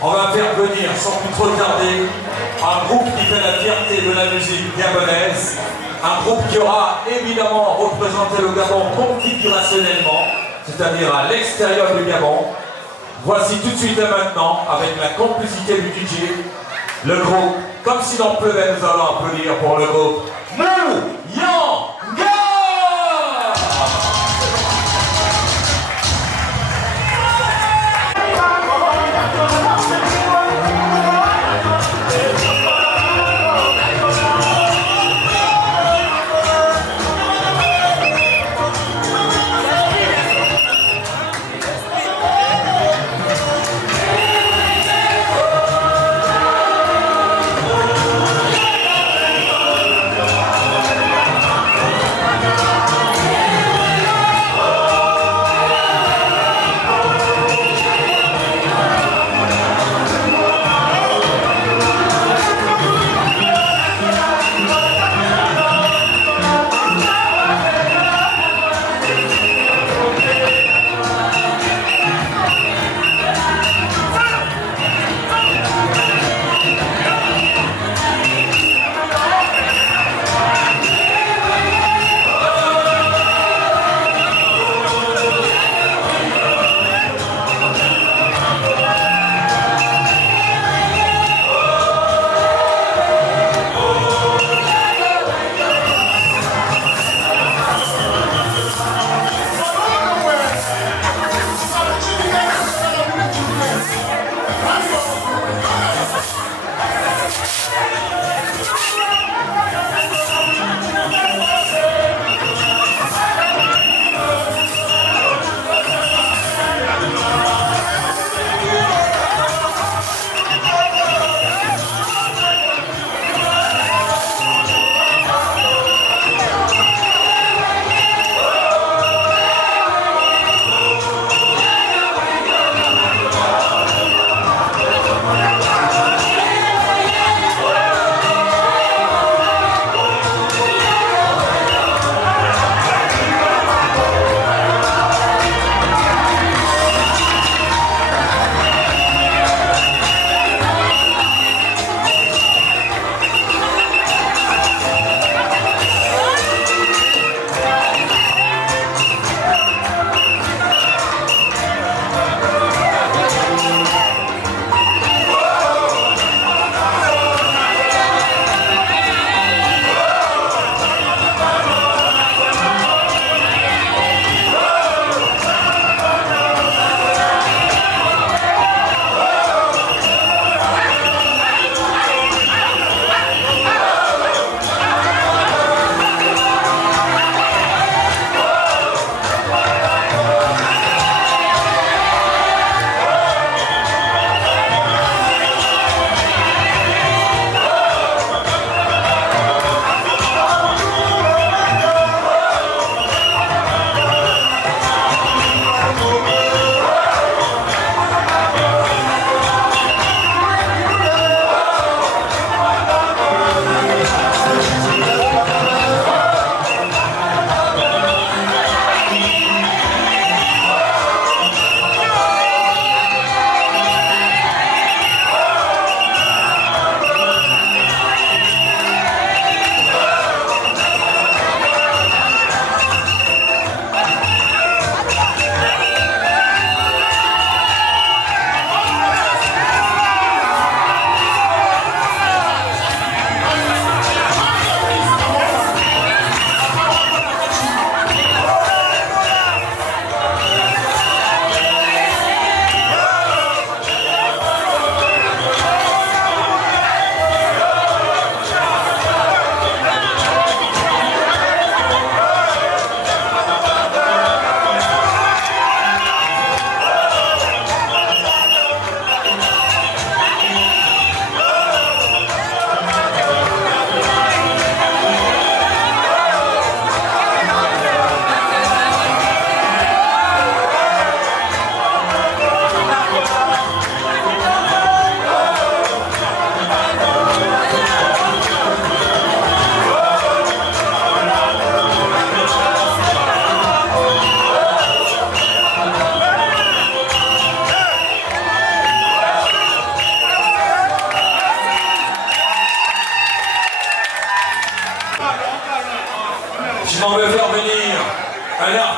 On va faire venir, sans plus trop tarder, un groupe qui fait la fierté de la musique gabonaise, un groupe qui aura évidemment représenté le Gabon configurationnellement, c'est-à-dire à l'extérieur du Gabon. Voici tout de suite et maintenant, avec la complicité du DJ, le groupe, comme s'il en pleuvait, nous allons applaudir pour le groupe Mouyanga!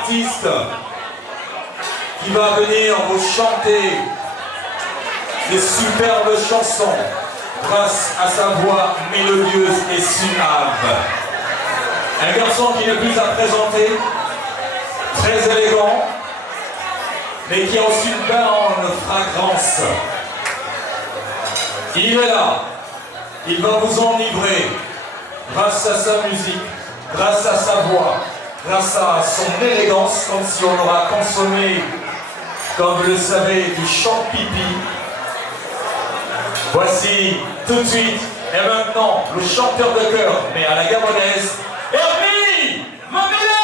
artiste qui va venir vous chanter des superbes chansons grâce à sa voix mélodieuse et suave. Un garçon qui n'est plus à présenter, très élégant, mais qui a aussi une grande fragrance. Il est là, il va vous enivrer grâce à sa musique, grâce à sa voix, grâce à son élégance, comme si on aura consommé, comme vous le savez, du champ-pipi. Voici tout de suite et maintenant le chanteur de chœur, mais à la gabonaise, Herbie Mamela!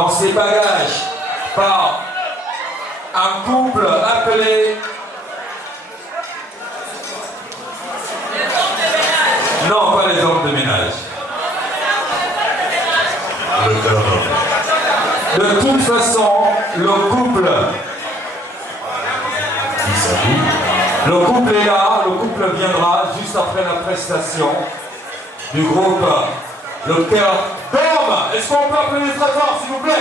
dans ses bagages par un couple appelé... Non, pas les hommes de ménage. De toute façon, le couple est là, le couple viendra juste après la prestation du groupe Le Cœur d'Homme. Est-ce qu'on peut applaudir très fort, s'il vous plaît?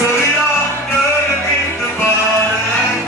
Celui-là ne le quitte pas.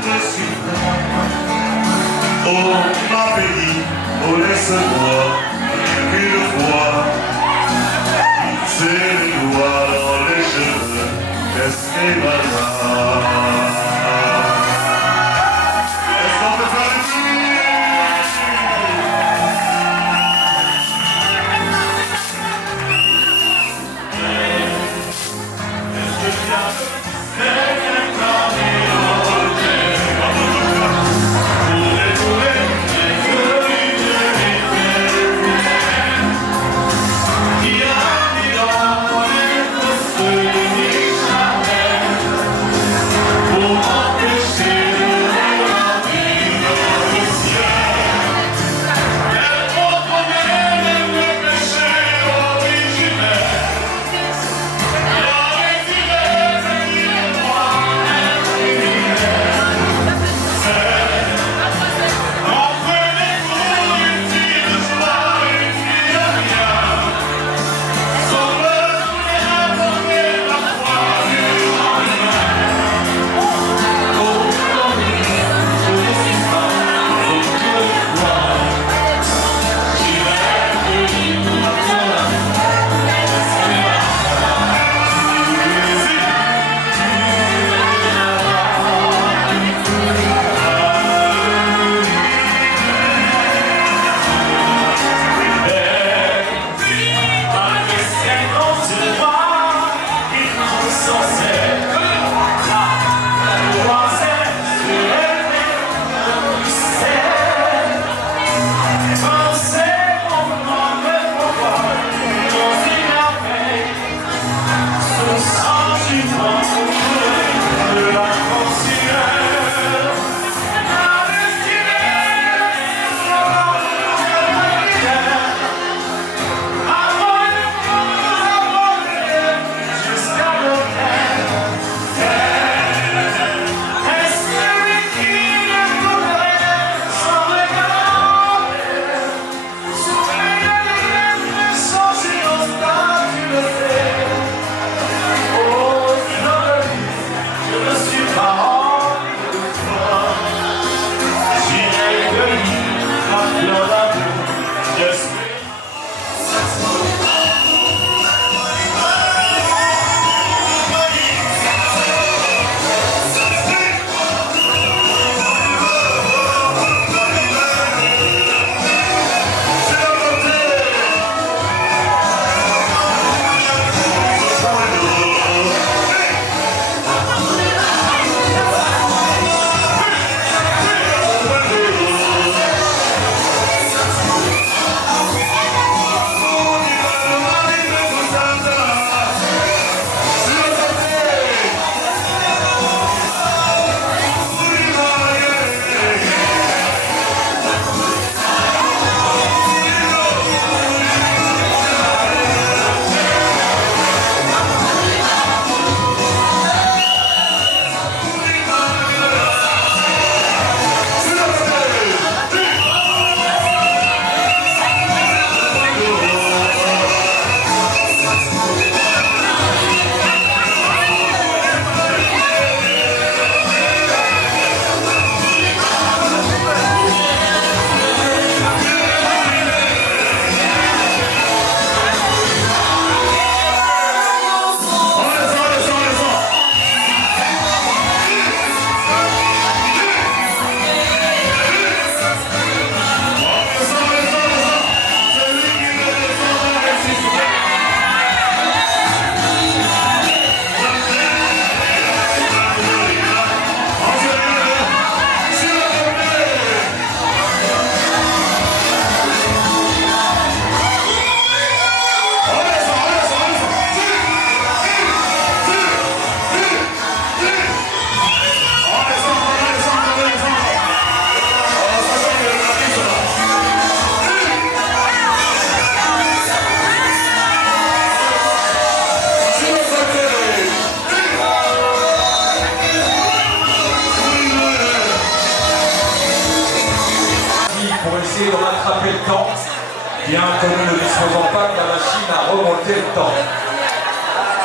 bien que nous ne disposons pas de la machine à remonter le temps.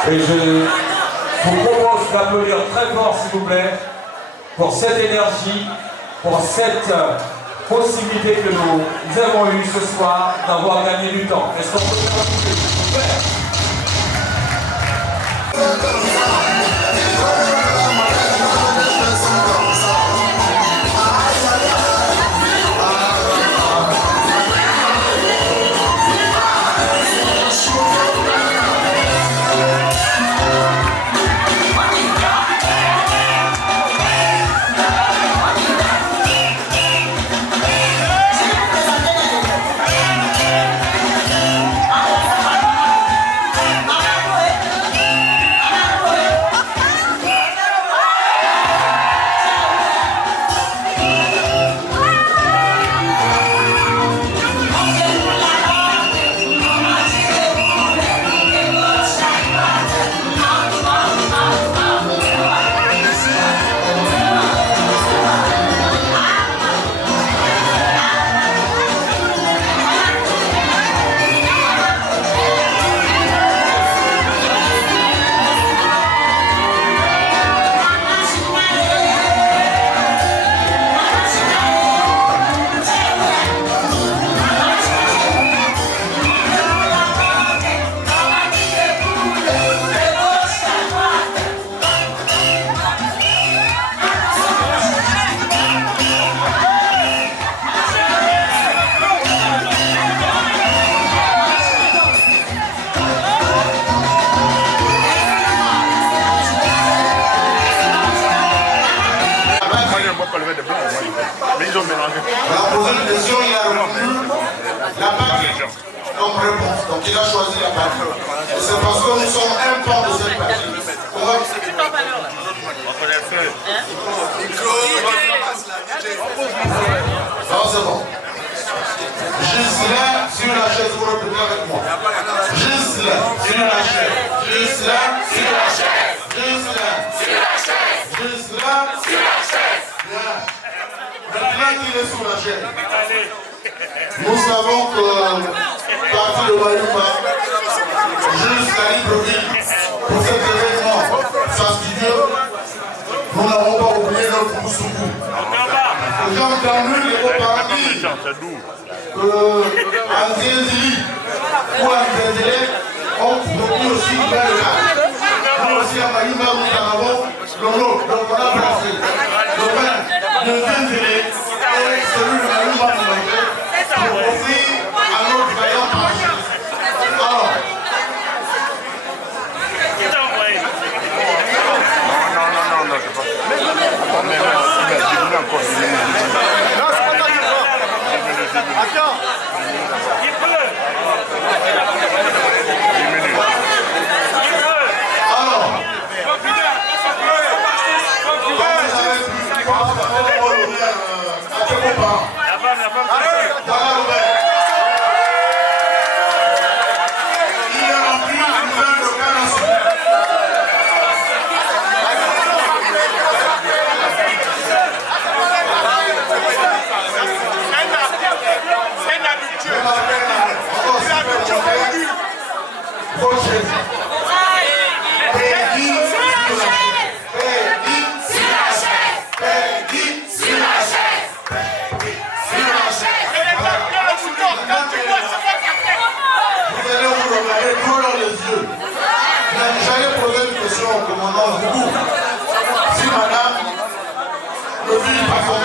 Et je vous propose d'applaudir très fort, s'il vous plaît, pour cette énergie, pour cette possibilité que nous avons eue ce soir d'avoir gagné du temps. Est-ce qu'on peut faire un petit peu, s'il vous plaît? On a posé une question, il a répondu la patrie comme réponse. Donc il a choisi la patrie. Et c'est parce que nous sommes un pan de cette patrie. On va... Non, c'est bon. Juste là, sur la chaise, vous répétez avec moi. Juste là, sur la chaise. Juste là, sur la chaise. Juste là, sur la chaise. Juste là, sur la chaise. Bien. Maintenant qu'il est sous la chaîne, nous savons que partir de Bayouba jusqu'à Libreville, pour cet événement fastidieux, nous n'avons pas oublié notre Moussoukou. J'ai entendu les beaux-parents dire qu'en Zézili ou en Zézélé, on produit aussi une belle carte. Nous aussi à Bayouba, nous en avons l'eau, donc on a placé le vin de Zézélé et celui de Bayouba pour offrir à notre vaillant parachute. Alors, Non, c'est pas. Attends, mais il a diminué encore. Non, c'est pas ça qu'il faut. Attends. Il pleut. alors, j'allais poser une question au commandant Zougou. Si madame le vit par son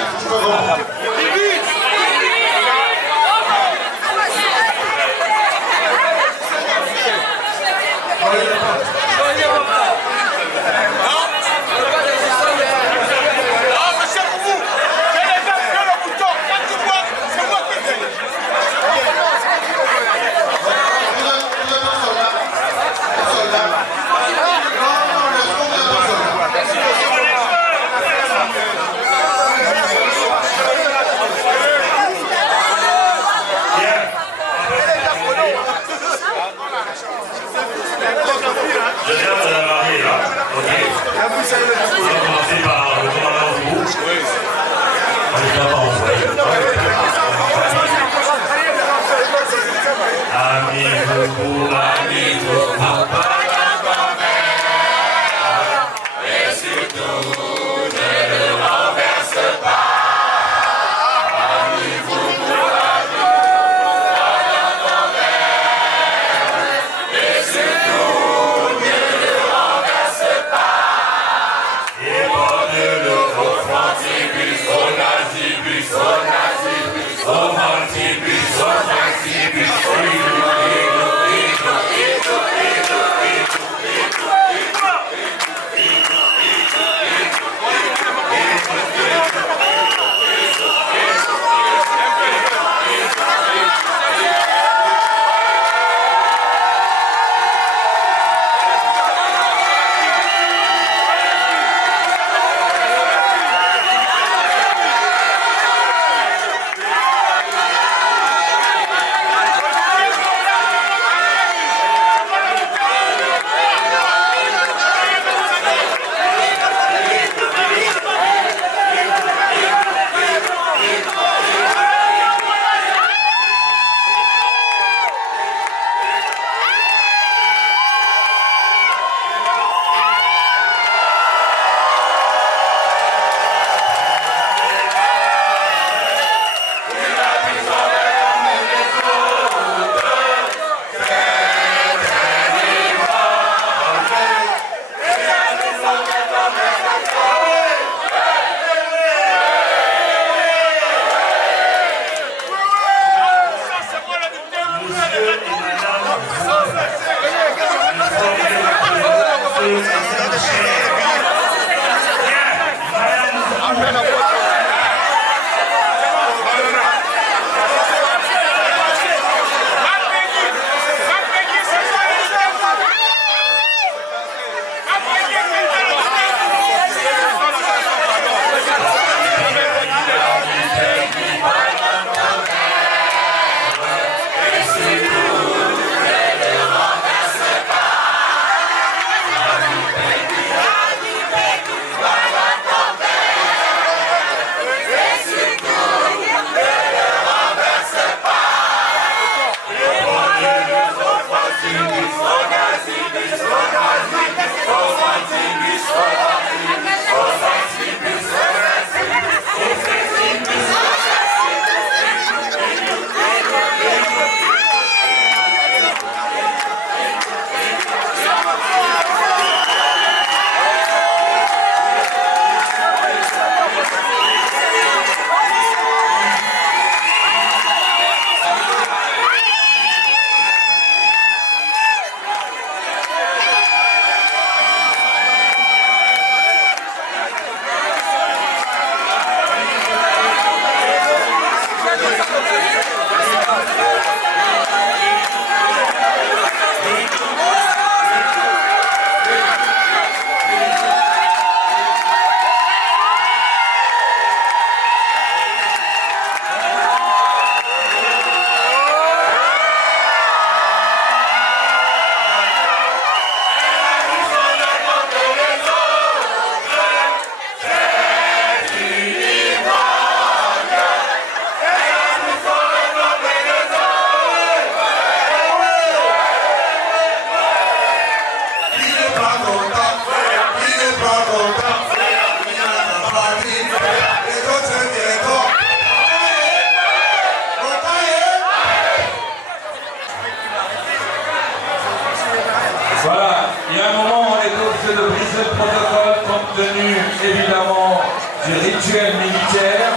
rituel militaire.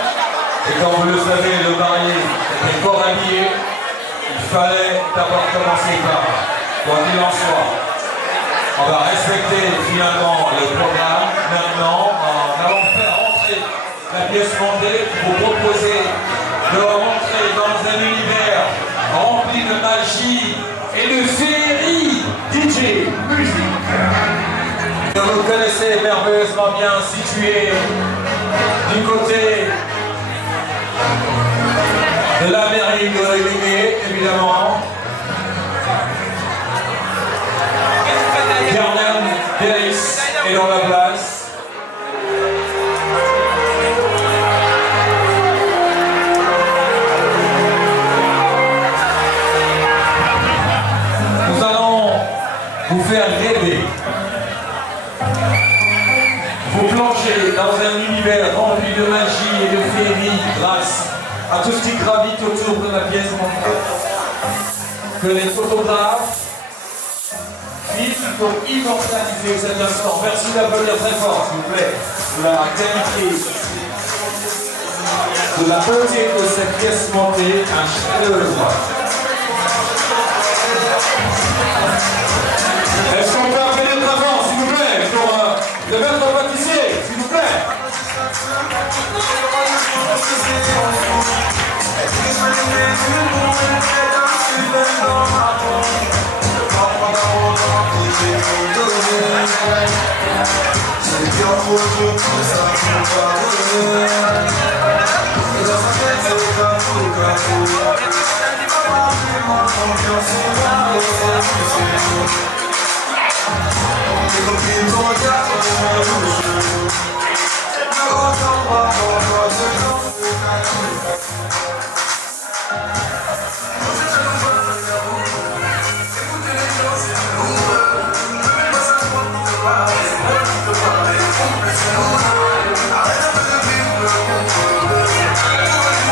Et comme vous le savez, le marié était fort habillé. Il fallait d'abord commencer par, quoi qu'il en soit, on va respecter finalement le programme. Maintenant, en allant faire entrer la pièce montée, vous proposez de rentrer dans un univers rempli de magie et de féerie. DJ, musique. Vous connaissez merveilleusement bien situé du côté de la mairie de Réunion, évidemment. Bernard Delis est dans la place. vous faire rêver, vous plonger dans un univers rempli de magie et de féerie grâce à tout ce qui gravite autour de la pièce montante. Que les photographes filment pour immortaliser cet instant. Merci d'applaudir très fort, s'il vous plaît, de la qualité, de la beauté de cette pièce montée, un chef-d'œuvre. Est-ce qu'on peut applaudir très fort, s'il vous plaît, pour le maître pâtissier, s'il vous plaît?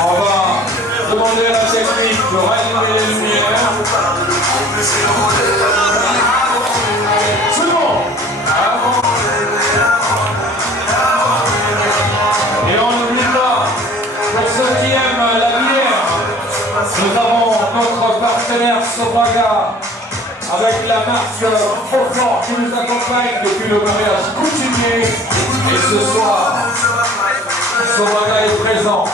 On va demander à la technique de rallumer les lumières. C'est bon. Et on n'oublie pas, pour ceux qui aiment la bière, nous avons notre partenaire Sobraga avec la marque Aufort qui nous accompagne depuis le mariage coutumier. Et ce soir, Sobraga est présent.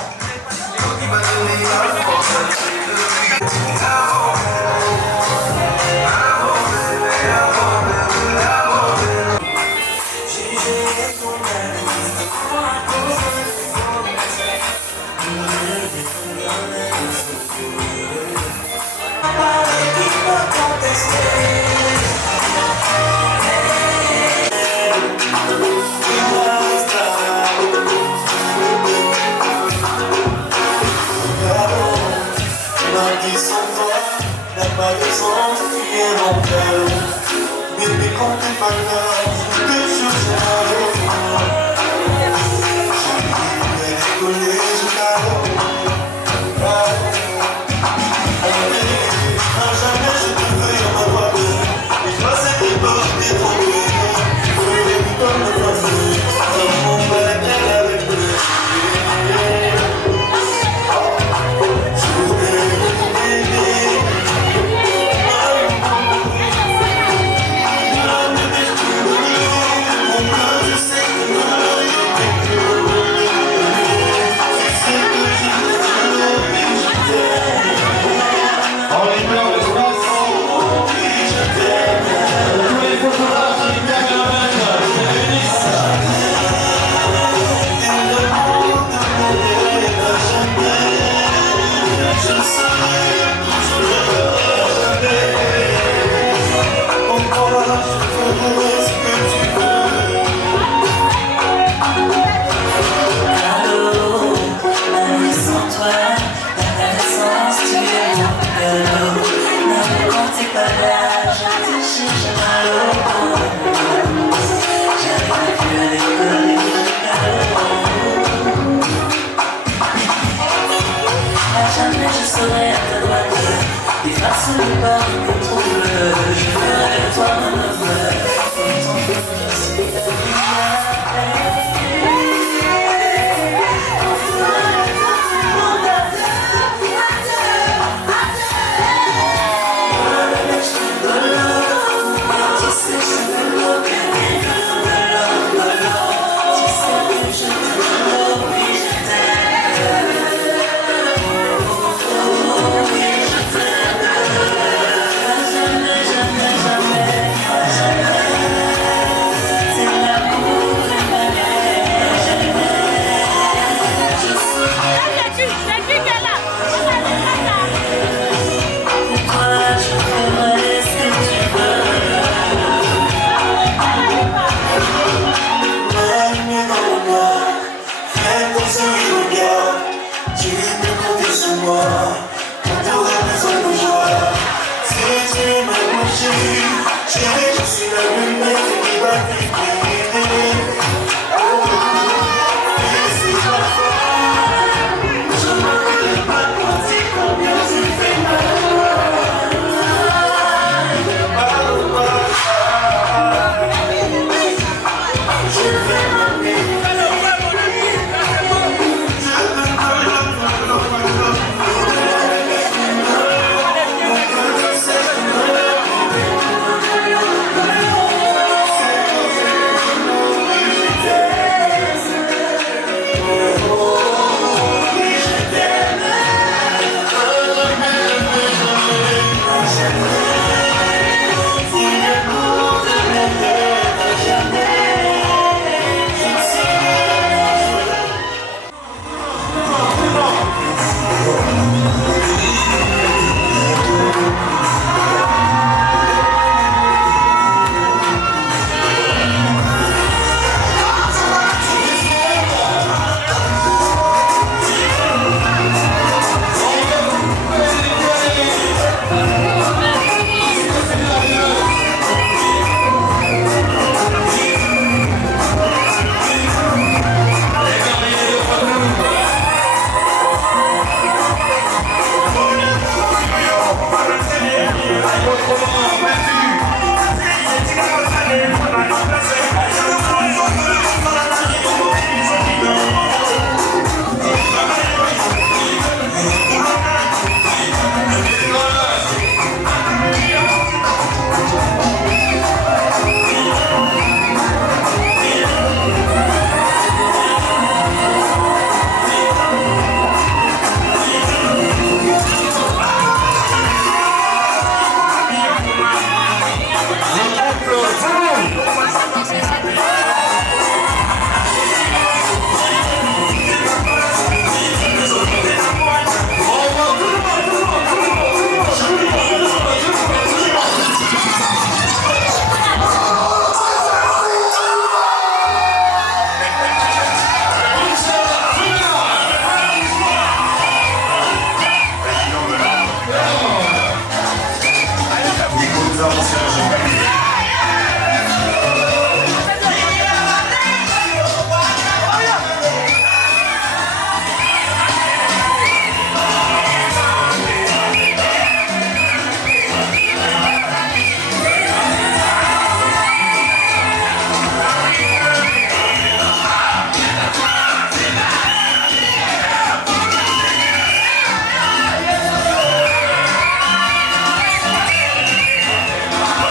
nous avons Serge. Yes,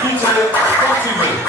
quitter quand tu veux.